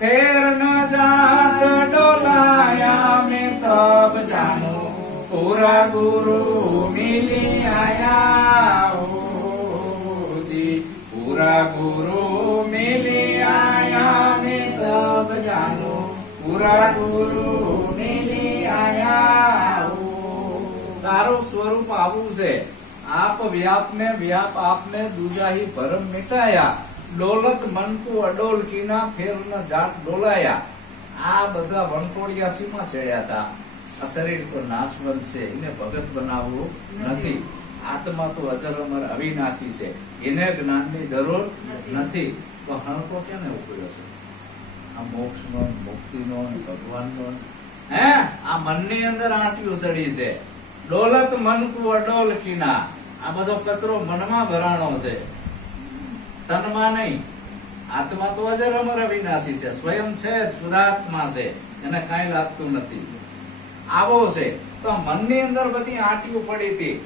फेर न जात डोलाया मैं तब जानो पूरा गुरु मिली आया हो जी. पूरा गुरु मिली आया मैं तब जानो पूरा गुरु તારું સ્વરૂપ આવું છે. આપ વ્યાપ ને વ્યાપ આપને દૂજા ही ભરમ મિટાયા. ડોલત મનકુ અડોલ કીના ફેર ન જાટ ડોલાયા. આ બધા વંટોળિયા સીમાં ચડ્યા હતા. આ શરીર તો નાશવંત છે, એને ભગત બનાવવું નથી. આત્મા તો અજર અમર અવિનાશી છે, એને જ્ઞાનની જરૂર નથી. તો હણકો કેને ઉકળ્યો છે? આ મોક્ષ નો, મુક્તિ નો, ભગવાન નો. હે આ મનની અંદર આંટીઓ સડી છે. ડોલત મનકુ અડોલ કીના. આ બધો કચરો મનમાં ભરાણો છે, તનમાં નહીં. આત્મા તો અજર અમર અવિનાશી છે, સ્વયં છે, શુદ્ધાત્મા છે, એને કાંઈ લાગતું નથી. આવો છે. તો મનની અંદર બધી આંટીઓ પડી હતી.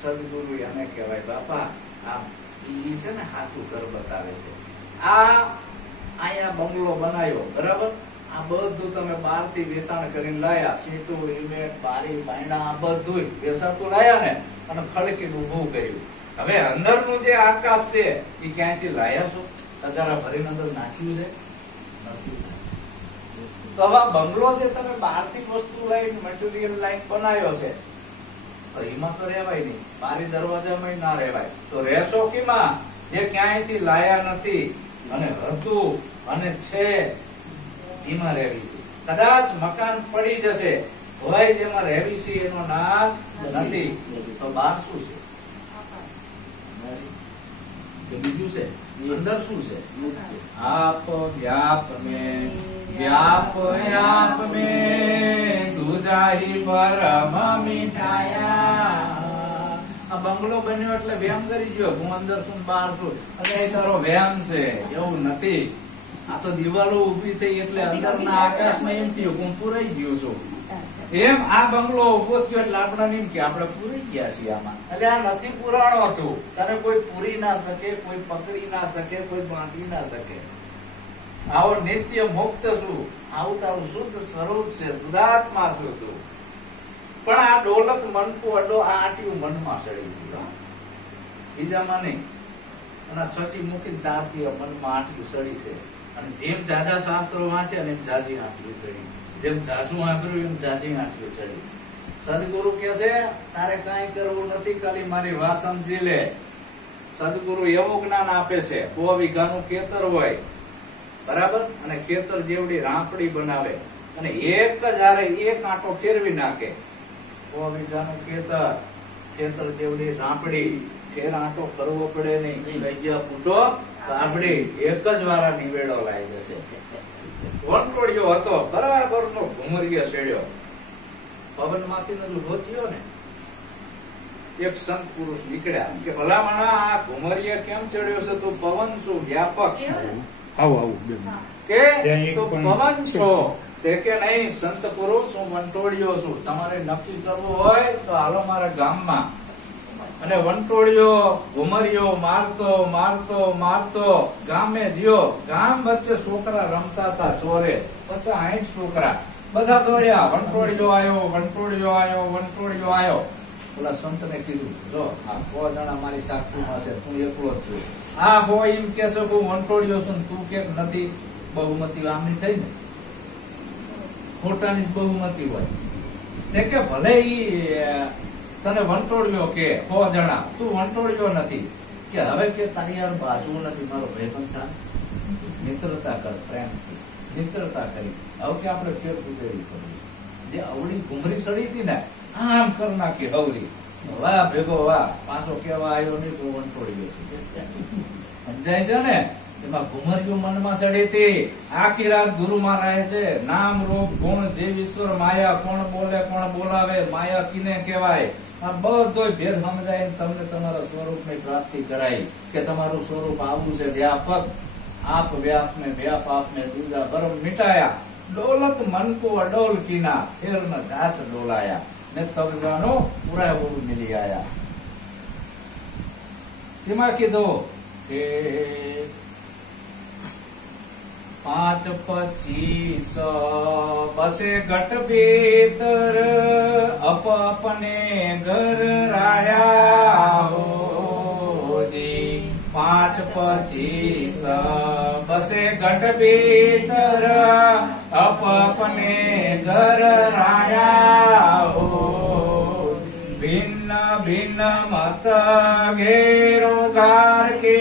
સદગુરુ એને કહેવાય બાપા આ ઈ છે ને સાચું ઘર બતાવે છે. આ અહીંયા બંગલો બનાવ્યો બરાબર, આ બધું તમે બહાર થી વેચાણ કરીને લાયા, સીટું ઇમેટ બારી બાયણા આ બધું વેચાતું લાયા ને અને ખડકીને ઉભું કર્યું. હવે અંદરનું જે આકાશ છે એ ક્યાંયથી લાયા છો? તગારા ભરીને અંદર નાખ્યું છે? નથી. તો હવે બંગલો જે તમે બહારથી વસ્તુ લાવીને મટીરિયલ લાઈન બનાવ્યો છે, એમાં તો રહેવાય નહીં, બારી દરવાજામાં ના રહેવાય. તો રહેશો કેમાં? જે ક્યાંયથી લાયા નથી અને હતું અને છે એમાં રહેવી છે. કદાચ મકાન પડી જશે હોય જેમાં રહેવી છે એનો નાશ નથી, તો બહાર શું છે? બીજું છે અંદર શું છે? આપ વ્યાપ મેં વ્યાપ આપ મેં દુજાઈ પરમ મિટાયા. આ બંગલો બન્યો એટલે વ્યામ કરી ગયો, હું અંદર છું બહાર છું, એટલે એ તારો વ્યામ છે, એવું નથી. આ તો દિવાલો ઉભી થઈ એટલે અંદરના આકાશ ને એમ થયું હું પૂરાઈ ગયો છું. એમ આ બંગલો ઉભો થયો એટલે આપણે એમ કે આપણે પૂરી ગયા છીએ આમાં. એટલે આ નથી પુરાણો હતું, તને કોઈ પૂરી ના શકે, કોઈ પકડી ના શકે, કોઈ બાંધી ના શકે. આવો નિત્ય મુક્ત છું, આવું તારું શુદ્ધ સ્વરૂપ છે, શુદ્ધાત્મા છું તું. પણ આ ડોલત મનકુ અડો આ આંટીયું મનમાં ચડી ગયું, બીજામાં નહીં. અને છઠ્ઠી મૂકી તારથી મનમાં આંટીયું ચડી છે. અને જેમ જાજા શાસ્ત્રો વાંચે અને એમ જાજી આંટીયું ચડી, જેમ જાજુ આંકર્યું એમ જાજી આંટીયું ચડી. સદગુરુ કે છે તારે કઈ કરવું નથી, ખાલી મારી વાત સમજી લે. સદગુરુ એવું જ્ઞાન આપે છે, 100 વીઘાનું ખેતર હોય બરાબર, અને ખેતર જેવડી રાંપડી બનાવે અને એક જ હારે એક આંટો ફેરવી નાખે. 100 વીઘાનું ખેતર જેવડી રાંપડી, ફેર આંટો કરવો પડે નહીં, ગજિયા ફૂટો રાંપડી એક જ વારા નિવેડો લાવી જશે. વંટોળિયો હતો બરાબર નો ઘુમરિયો છેડ્યો, પવન માંથી નજુ રોચ્યો ને. એક સંત પુરુષ નીકળ્યા કે ભલામણા આ ઘુમરિયા કેમ ચડ્યો છે? તું પવન છું, વ્યાપક કે તું પવન છો? તે કે નહીં સંત પુરુષ, હું વંટોળિયો છું. તમારે નક્કી કરવું હોય તો હાલો મારા ગામમાં. અને વંટોળિયો ઘુમરિયો મારતો મારતો મારતો ગામે જ્યો. ગામ વચ્ચે છોકરા રમતા હતા ચોરે, 50-60 છોકરા, બધા દોડ્યા. વંટોળિયો આવ્યો, વંટોળિયો આવ્યો, વંટોળિયો આવ્યો. ઓલા સંત ને કીધું જો આ 100 જણા મારી સાક્ષીમાં છે, તું એકલો જ છું. હા હોય એમ કે છે હું વંટોળિયો છું, તું કે નથી. બહુમતી આમની થઈ ને, ખોટાની જ બહુમતી હોય. તે કે ભલે ઈ તને વંટોળિયો કે 100 જણા, તું વંટોળિયો નથી. કે હવે કે તારી યાર બાજવું નથી, મારો ભાઈબંધ થા, મિત્રતા કર, પ્રેમથી મિત્રતા કરી. હવે કે આપણે ફેર પૂજેવી કરવી. જે અવળી ઘુમરી સડી હતી ને આમ કર નાખી હવરી, વાહ ભેગો વાહ, પાછો કેવા આવ્યો નહીં તો વંટોળી ગયો. સમજાય છે ને? એમાં ઘુમરિયું મનમાં સડી હતી. આખી રાત ગુરુમાં રહે છે. નામ રૂપ ગુણ જીવ ઈશ્વર માયા, કોણ બોલે કોણ બોલાવે, માયા કિને કહેવાય, આ બધો ભેદ સમજાય તમને તમારા સ્વરૂપની પ્રાપ્તિ કરાય કે તમારું સ્વરૂપ આવું છે વ્યાપક. આપ વ્યાપ ને વ્યાપ આપ ને દૂજા બરમ મિટાયા, ડોલત મન કો અડોલ કીના, ફેર ન જાત ડોલાયા, ને તબ જાનો પૂરા ગુરુ મિલી આયા. તેમાં કીધું કે 5 25 બસે ઘટ ભીતર, અપ अपने घर राया हो जी. 5 25 बसे घट भीतर, अप अपने घर राया हो. भिन्न भिन्न मत घेरो गार के,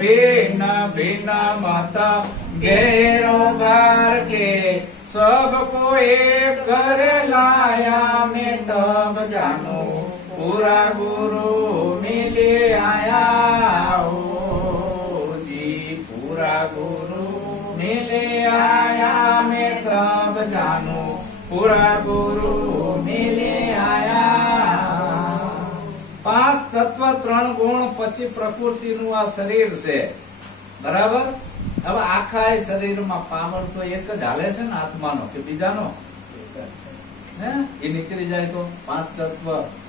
भिन्न भिन्न मत घेरो गार के, सबको एक कर लाया, मैं तब जानो पूरा गुरु मिले आया हो जी. पूरा गुरु मिले आया, मैं तब जानो पूरा गुरु मिले आया. 5 તત્વ 3 ગુણ પછી પ્રકૃતિનું આ શરીર છે, બરાબર. હવે આખા શરીરમાં પાવર તો એક જ હાલે છે ને, આત્માનો કે બીજાનો? એ નીકળી જાય તો 5 તત્વ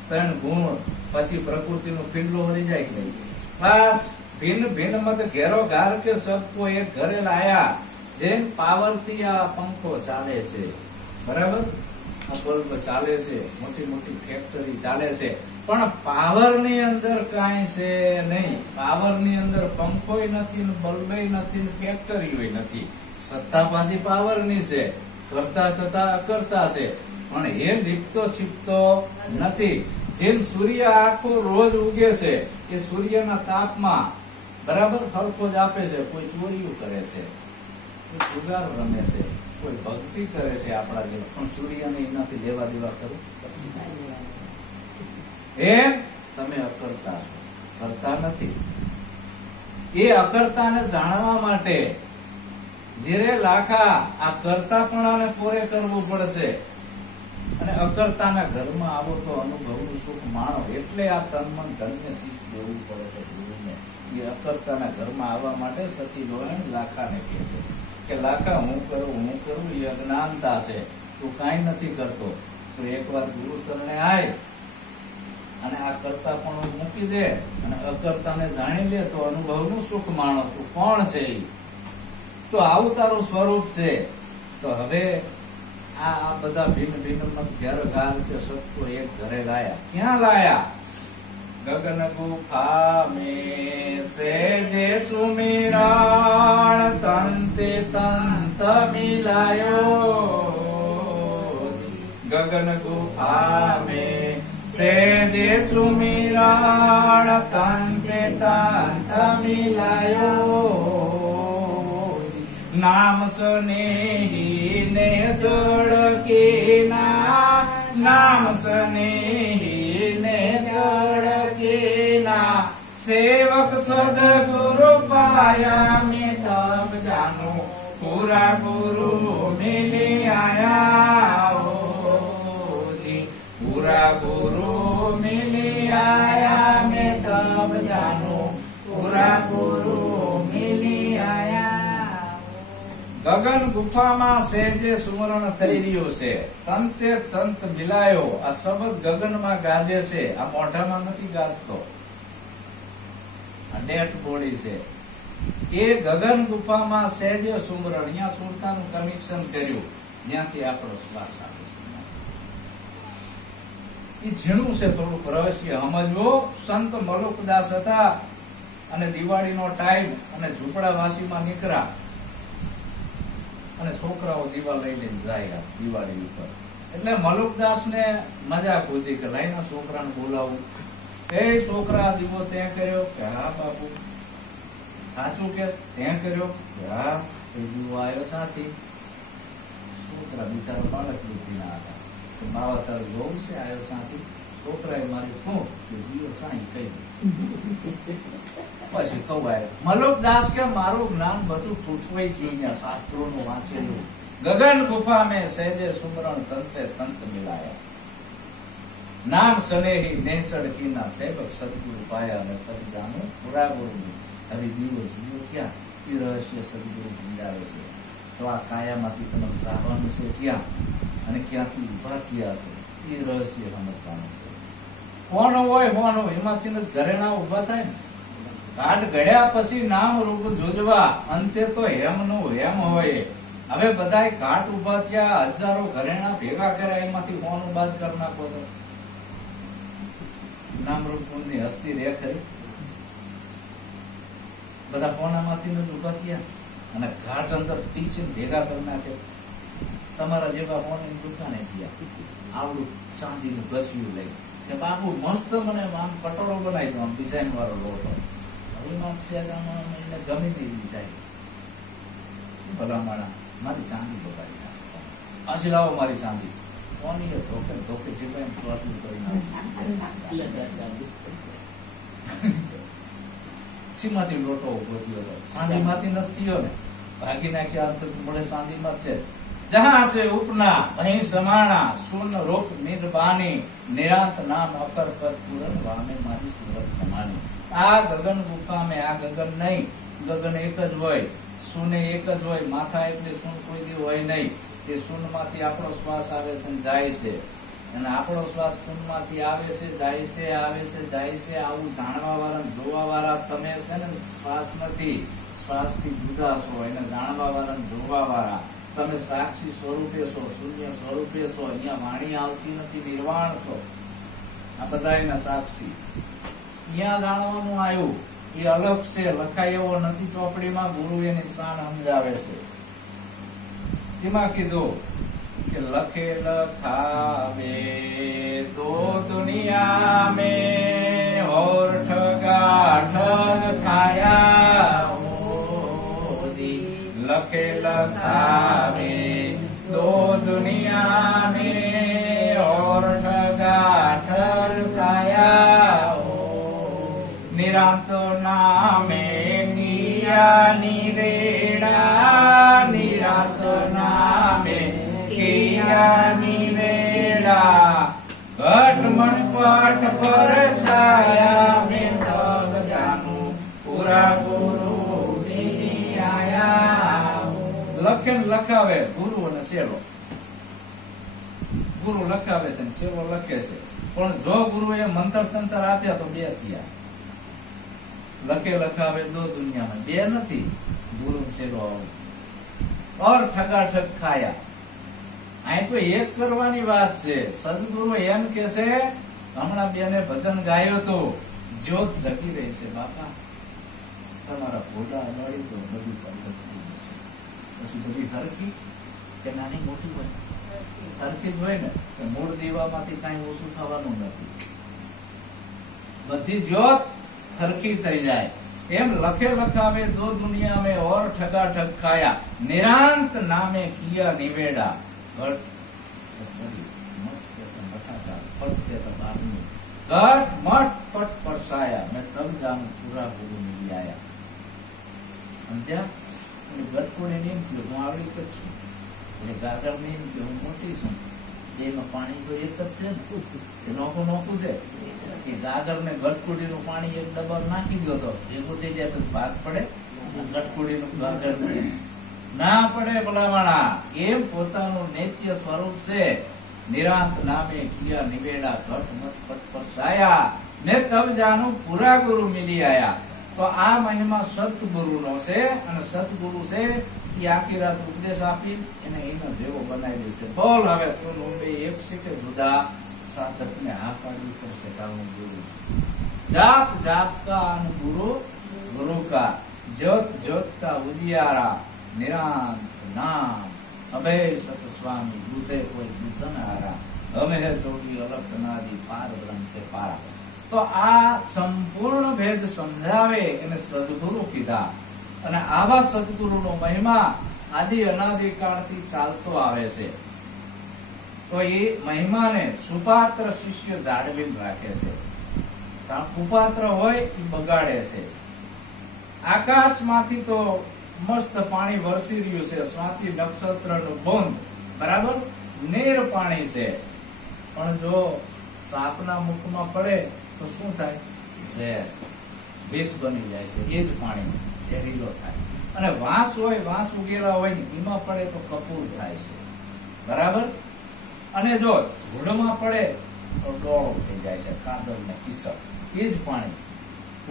3 ગુણ પછી પ્રકૃતિનું પિંડલો વળી જાય કે નહીં? બસ ભિન્ન ભિન્ન મત ઘેરો ઘાર કે સબકો એક ઘરે લાયા. જેમ પાવર થી આ પંખો ચાલે છે, બરાબર, આ બલ્બ ચાલે છે, મોટી મોટી ફેક્ટરી ચાલે છે, પણ પાવર ની અંદર કાંઈ છે નહીં. પાવર ની અંદર પંખોય નથી, બલ્બય નથી, ફેક્ટરીઓ નથી. સત્તા પાછી પાવર ની છે, કરતા છતાં અકર્તા છે, પણ એ લીપતો છીપતો નથી. જેમ સૂર્ય આખો રોજ ઉગે છે, એ સૂર્યના તાપમાં બરાબર ખરખો જ આપે છે. કોઈ ચોરીયું કરે છે, કોઈ જુગાર રમે છે, કોઈ ભક્તિ કરે છે આપણા જેવા, પણ સૂર્યને એનાથી લેવા દેવા કરું એમ તમે અકર્તા છો, કરતા નથી. એ અકર્તાને જાણવા માટે જીરે લાખા આ કરતાપણાને પૂરે કરવું પડશે, અને અકર્તાના ઘરમાં આવો તો અનુભવનું સુખ માણો. એટલે આ તન મન ધનને શીશ દેવું પડે છે ગુરુને. એ અકર્તાના ઘરમાં આવવા માટે સતી લોહાણ લાખાને કહે છે કે લાખા હું કરું એ અજ્ઞાનતા છે, તું કાંઈ નથી કરતો. તો એકવાર ગુરુ શરણે આય અને આ કરતા પણ મૂકી દે અને અકર્તાને જાણી લે તો અનુભવનું સુખ માણો. તું કોણ છે? તો આવું તારું સ્વરૂપ છે. તો હવે આ બધા ભિન્ન ભિન્ન મત ઘેર ઘાર કે સત્વ એક ઘરે લાયા. ક્યાં લાયા? ગગન ગુફા में सेजे सुमिरण तंते तंत मिलायो. गगन गुफा में सेजे सुमिरण तंते तंत मिलायो. नाम स्नेही ने जोड़कीना, नाम स्नेही ने जोड़कीना, सेवक सदगुरु पाया, मैं तब जानो पूरा गुरु मिले आया हो जी. पूरा गुरु मिले आया, मैं तब जानो पूरा गुरु मिले आया. ગગન ગુફામાં સેજે સુમરણ થઈ રહ્યું છે, તંતે તંત મિલાયો. આ શબ્દ ગગનમાં ગાજે છે, આ મોઢામાં નથી ગાજતો, આ ડેટ બોડી છે. એ ગગન ગુફામાં સેજે સુમરણ, અહીંયા સુરતાનું કનેક્શન કર્યું, જ્યાંથી આપણો શ્વાસ આવે છે. એ ઝીણું છે, થોડુંક રહસ્ય સમજવો. સંત મલુકદાસ હતા અને દિવાળીનો ટાઈમ અને ઝૂંપડાવાસીમાં નીકળ્યા અને છોકરાઓ દીવા લઈ લઈને જાય દિવાળી ઉપર. એટલે મલુકદાસ ને મજા પૂછી કે લાઈના છોકરાને બોલાવું. એ છોકરા દીવો ત્યાં કર્યો કે હા બાપુ, સાચું કે ત્યાં કર્યો કે હા, એ દીવો આવ્યો સાથી. છોકરા બિચારો બાળક બુદ્ધિ ના હતા, બાવા તારે જોવું છે આવ્યો સાથી. છોકરાએ મારી શું કે દીવો સાઈ કહી દે. પછી કહું આવ્યો મલુકદાસ કે મારું જ્ઞાન બધું તૂટવાઈ ગયું, શાસ્ત્રોનું વાંચેલું. ગગન ગુફા में सहजे सुमरण तंते तंत मिलाया, नाम स्नेही नेचड़ की ना सेवक सदगुरु पाया, ने तब जानो पूरा गुरु हरि દીવો જીવો ક્યાં, એ રહસ્ય સદગુરુ સમજાવે છે. તો આ કાયામાંથી તમે સાહવાનું છે ક્યાં અને ક્યાંથી ઉભા થયા છો એ રહસ્ય સમજવાનું છે. કોણ હોય કોણ એમાંથી જ ઘરેણા ઉભા થાય ને. ઘાટ ઘડ્યા પછી નામ રૂપ જોજવા, અંતે તો હેમનું હેમ હોય. હવે બધા ઘાટ ઉભા થયા, હજારો ઘરેણા ભેગા કર્યા, એમાંથી કોનું બાદ કરી નાખો તો નામરૂપ ગુણની હસ્તી રે ખરી. બધા કોનામાંથી જ ઉભા થયા અને ઘાટ અંદર ટીચીને ભેગા કરી નાખે. તમારા જેવા કોની દુકાને થયા, આવડું ચાંદીનું ઘસ્યું લઈ કે બાપુ મસ્ત મને આમ કટોરો બનાવી દો, આમ ડિઝાઇન વાળો લોટો. હવે એને ગમી નહીં ડિઝાઇન. ભલા માણા મારી ચાંદી બગાડી નાખો, પાછી લાવો મારી ચાંદી. કોની ધોકે ધોકે ટીપાઈ ચોટલું કરી સીમાંથી લોટો ઉભો થયો હતો, ચાંદી માંથી નથી થયો ને. ભાગી નાખ્યા તો મળે ચાંદી માં છે. જહાં સે ઉપના વहीं સમાણા, સુન રૂપ નિર્બાની, નિરાંત નામ અકર પર પૂરન વામે મારી સુરત સમાની. આ ગગન ગુફા મેં, આ ગગન નહીં, ગગન એક જ હોય, સુને એક જ હોય. માથા એટલે સુન કોઈ દી હોય નહીં. એ શૂન માંથી આપણો શ્વાસ આવે છે જાય છે, અને આપણો શ્વાસ શૂન માંથી આવે છે જાય છે, આવે છે જાય છે. આવું જાણવા વાળા જોવા વાળા તમે છે ને. શ્વાસ નથી, શ્વાસ થી જુદા છો, એને જાણવા વાળા જોવા વાળા તમે. સાક્ષી સ્વરૂપે છો, શૂન્ય સ્વરૂપે છો. અહીંયા વાણી આવતી નથી, નિર્વાણ છો. આ બધા એના સાક્ષી. અહીંયા જાણવાનું આવ્યું એ અલગ છે, લખાય એવો નથી ચોપડીમાં. ગુરુ એની શાન સમજાવે છે. એમાં કીધું કે લખે લખાવે તો દુનિયા में और ठगा ठग खाया मोदी. लखे लखावे तो दुनिया में और ठगा ठग खाया, निरांत नामे किया निरेड़ा, निरांत नामे किया निरेड़ा. घटमट पट पर छाया में तब जानू पूरा गुरु मिली आया. લખે લખાવે ગુરુ અને સેલો. ગુરુ લખાવે છે, સેલો લખે છે. પણ જો ગુરુએ મંત્ર તંત્ર આપ્યા તો બે થયા. લખે લખાવે દો દુનિયામાં, બે નથી. ગુરુ સેલો ઓર ઠગા ઠગ ખાયા. અહીં તો એક કરવાની વાત છે. સદગુરુ એમ કે છે, હમણાં બેને ભજન ગાયો તો જ્યોત જગી રહી છે બાપા. તમારા ભોડા લડી તો બધી પદ્ધતિ જશે. પછી બધી હરકી કે નાની મોટી હોય, હરકી જ હોય ને. મૂળ દીવામાંથી કઈ ઓછું થવાનું નથી. બધી જ્યોત હરકી થઈ જાય. એમ લખે લખાવે દો દુનિયા में और ठगा ठग खाया, निरांत नामे किया निवेड़ा. घट मठ पट परसाया, मैं तब जानू पूरा गुरु मिली आया. समझ्યા? ગટકોડે એમ થયું હું આવડી જ છું, એટલે ગાગર ને એમ કે હું મોટી છું. એમાં પાણી તો એક જ છે ને, નોખું નોખું છે. કે ગાગર ને ગટકોડી નું પાણી એક ડબ્બા નાખી દો તો ભેગું થઈ જાય તો ભાગ પડે. ગટકોડી નું ગાગર ના પડે ભલામણા. એમ પોતાનું નિત્ય સ્વરૂપ છે. નિરાંત નામે કિયા નિવેડા, ઘટ મત પટ પરસાયા, ને તબ જાનું પૂરા ગુરુ મિલી આયા. તો આ મહિમા સતગુરુ નો છે, અને સતગુરુ છે એ આખી રાત ઉપદેશ આપી એને એનો જેવો બનાવી દેશે. બોલ હવે તું બે એક છે કે જુદા સાધક ને હા પાડી કરશે કાળું ગુરુ. જાપ જાપ કા અને ગુરુ ગુરુ કા, જ્યોત જ્યોત કા ઉजियारा, निरांत नाम अभय सत स्वामी, दूसरे कोई दूषण हारा. हमें है जोड़ी अलग नादी पार ब्रह्म से पारा. તો આ સંપૂર્ણ ભેદ સમજાવે એને સદગુરુ કીધા. અને આવા સદગુરુનો મહિમા આદિ અનાદિકાળથી ચાલતો આવે છે. તો એ મહિમાને સુપાત્ર શિષ્ય જાળવીને રાખે છે. કુપાત્ર હોય એ બગાડે છે. આકાશમાંથી તો મસ્ત પાણી વરસી રહ્યું છે, સ્વાતિ નક્ષત્રનું બુંદ, બરાબર નીર પાણી છે. પણ જો સાપના મુખમાં પડે તો શું થાય? ઝેર, વિષ બની જાય છે. એ જ પાણી ઝેરીલો થાય. અને વાંસ હોય, વાંસ ઉગેલા હોય ને એમાં પડે તો કપૂર થાય છે, બરાબર. અને જો ધૂળમાં પડે તો ડોળો થઈ જાય છે, કાદવ ને કિસર. એ જ પાણી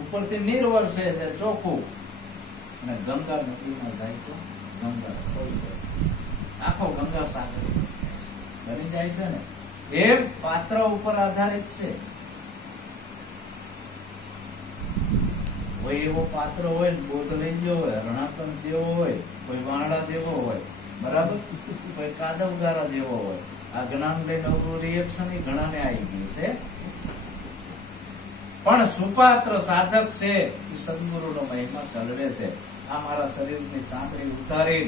ઉપરથી નીર વરસે છે ચોખ્ખું. અને ગંગા નદીમાં જાય તો ગંગા થોડી જાય, આખો ગંગા સાગર બની જાય છે ને. એમ પાત્ર ઉપર આધારિત છે. કોઈ એવો પાત્ર હોય, બોધલઈ જેવો હોય, રણાકંસ જેવો હોય, કોઈ વાંડા જેવો હોય, બરાબર, કોઈ કાદવગારા જેવો હોય. આ જ્ઞાન લઈને અવરું રિએક્શન ઘણાને આવી ગયું છે. પણ સુપાત્ર સાધક છે એ સદગુરુનો મહિમા ચલવે છે. આ મારા શરીરની સાંકળી ઉતારી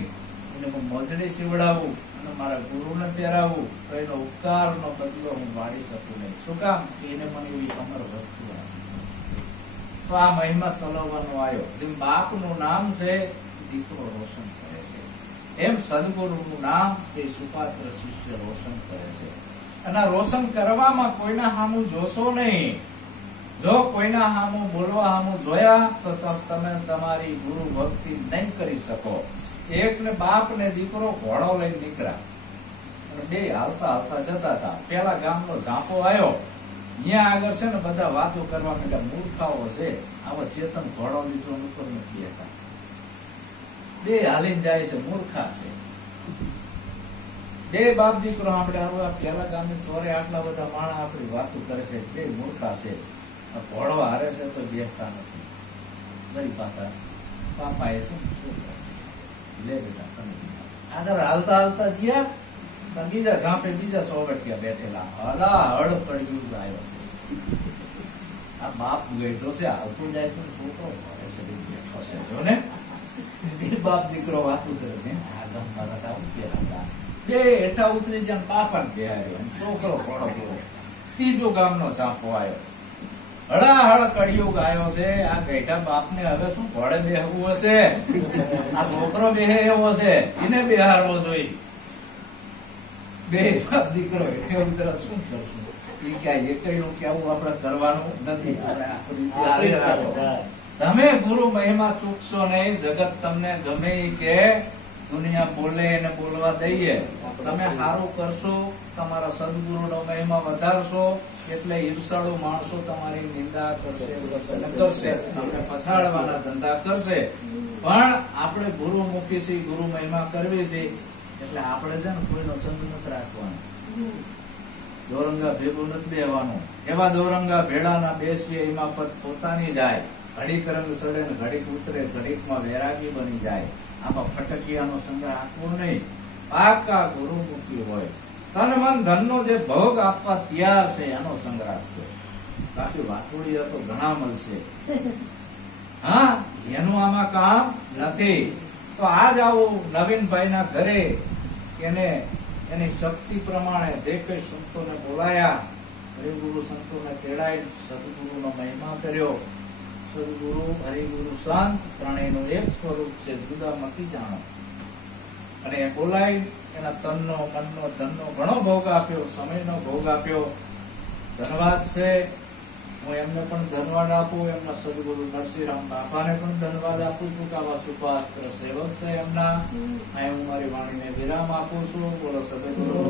એને હું મોજડી સીવડાવું અને મારા ગુરુને પહેરાવું તો એનો ઉપકારનો બદલો હું વાળી શકું નહીં. શું કામ? એને મને એવી અમર વસ્તુ આપી છે. તો આ મહિમા ચલાવવાનો આવ્યો. જેમ બાપનું નામ છે દીકરો રોશન કરે છે, એમ સદગુરુનું નામ છે સુપાત્ર શિષ્ય રોશન કરે છે. અને રોશન કરવામાં કોઈના સામું જોશો નહીં. જો કોઈના સામું બોલવા સામું જોયા તો તમે તમારી ગુરુ ભક્તિ નહીં કરી શકો. એક ને બાપ ને દીકરો ઘોડો લઈને નીકળ્યા અને બે હાલતા હાલતા જતા હતા. પેલા ગામનો ઝાંપો આવ્યો. અહીંયા આગળ છે ને બધા વાતો કરવા માંડ્યા, મૂર્ખાઓ છે, આવો ચેતન ઘોડો લીધો ઉપર નથી હતા. બે હાલીને જાય છે, મૂર્ખા છે. બે બાપ દીકરો આપણે પેલા ગામે ચોરે આટલા બધા માણસ આપણી વાતો કરે છે, બે મૂર્ખા છે. ઘોડો હારે છે તો બેસતા નથી. ગરીબ પાછા પાપા એ શું લે બેટા તમે આગળ હાલતા હાલતા ગયા. બીજા ઝાંપે બીજા સોગઠિયા બેઠેલા હલા હળ પડી આવ્યો છે. આ બાપ ગયેલો છે, હાલતું જાય છે, છોકરો પડે છે, બેઠો છે. જો ને બાપ દીકરો વાતું કરે છે. આ ગામમાં હતા ઉકેલા બે હેઠા ઉતરી જાય, બાપાને બેહાર્યો, છોકરો ઘોડો ગયો. ત્રીજો ગામનો ઝાંપો આવ્યો. હળાહળ કળિયુગ આવ્યો છે. આ ગઈઢા બાપને હવે શું ઘોડે બેહવું હશે? આ છોકરો બેહે એવો છે, એને બેહારવો જોઈએ. બે બાપ દીકરો એટલે શું કરશું? એ ક્યાં એકનું કેવું આપણે કરવાનું નથી. તમે ગુરુ મહિમા ચૂકશો નહીં. જગત તમને ગમે કે દુનિયા બોલે એને બોલવા દઈએ. તમે સારું કરશો, તમારા સદગુરુનો મહિમા વધારશો એટલે ઈર્ષાળુ માણસો તમારી નિંદા કરશે, તમને પછાડવાના ધંધા કરશે. પણ આપણે ગુરુ મૂકી છે, ગુરુ મહિમા કરવી છે એટલે આપણે છે ને કોઈનો સંગ નથી રાખવાનો. દોરંગા ભેગું નથી બેવાનું. એવા દોરંગા ભેડાના બેસીએ એમાં પોતાની જાય. ઘડીક રંગ સડે ને ઘડીક ઉતરે, ઘડીકમાં વૈરાગી બની જાય. આમાં ફટકિયાનો સંગ્રહ આપવો નહીં. પાકા ગુરુમુખી હોય, તન મન ધનનો જે ભોગ આપવા તૈયાર છે એનો સંગ્રહ આપજો. બાકી વાતુડિયા તો ઘણા મળશે. હા, એનું આમાં કામ નથી. તો આજ આવું નવીનભાઈના ઘરે એને એની શક્તિ પ્રમાણે જે કઈ સંતોને બોલાયા, હરિગુરુ સંતોને તેડાઈ સદગુરુનો મહિમા કર્યો. સદગુરુ હરિગુરુ સંત ત્રણેયનું એક સ્વરૂપ છે, જુદા મતી જાણો. અને એ બોલાઈ એના તનનો મનનો ધનનો ઘણો ભોગ આપ્યો, સમયનો ભોગ આપ્યો. ધન્યવાદ છે. હું એમને પણ ધન્યવાદ આપું. એમના સદગુરુ નરસિંહરામ બાપાને પણ ધન્યવાદ આપું છું કે આવા સુપાત્ર સેવક છે એમના. હું મારી વાણીને વિરામ આપું છું. બોલો સદગુરુ.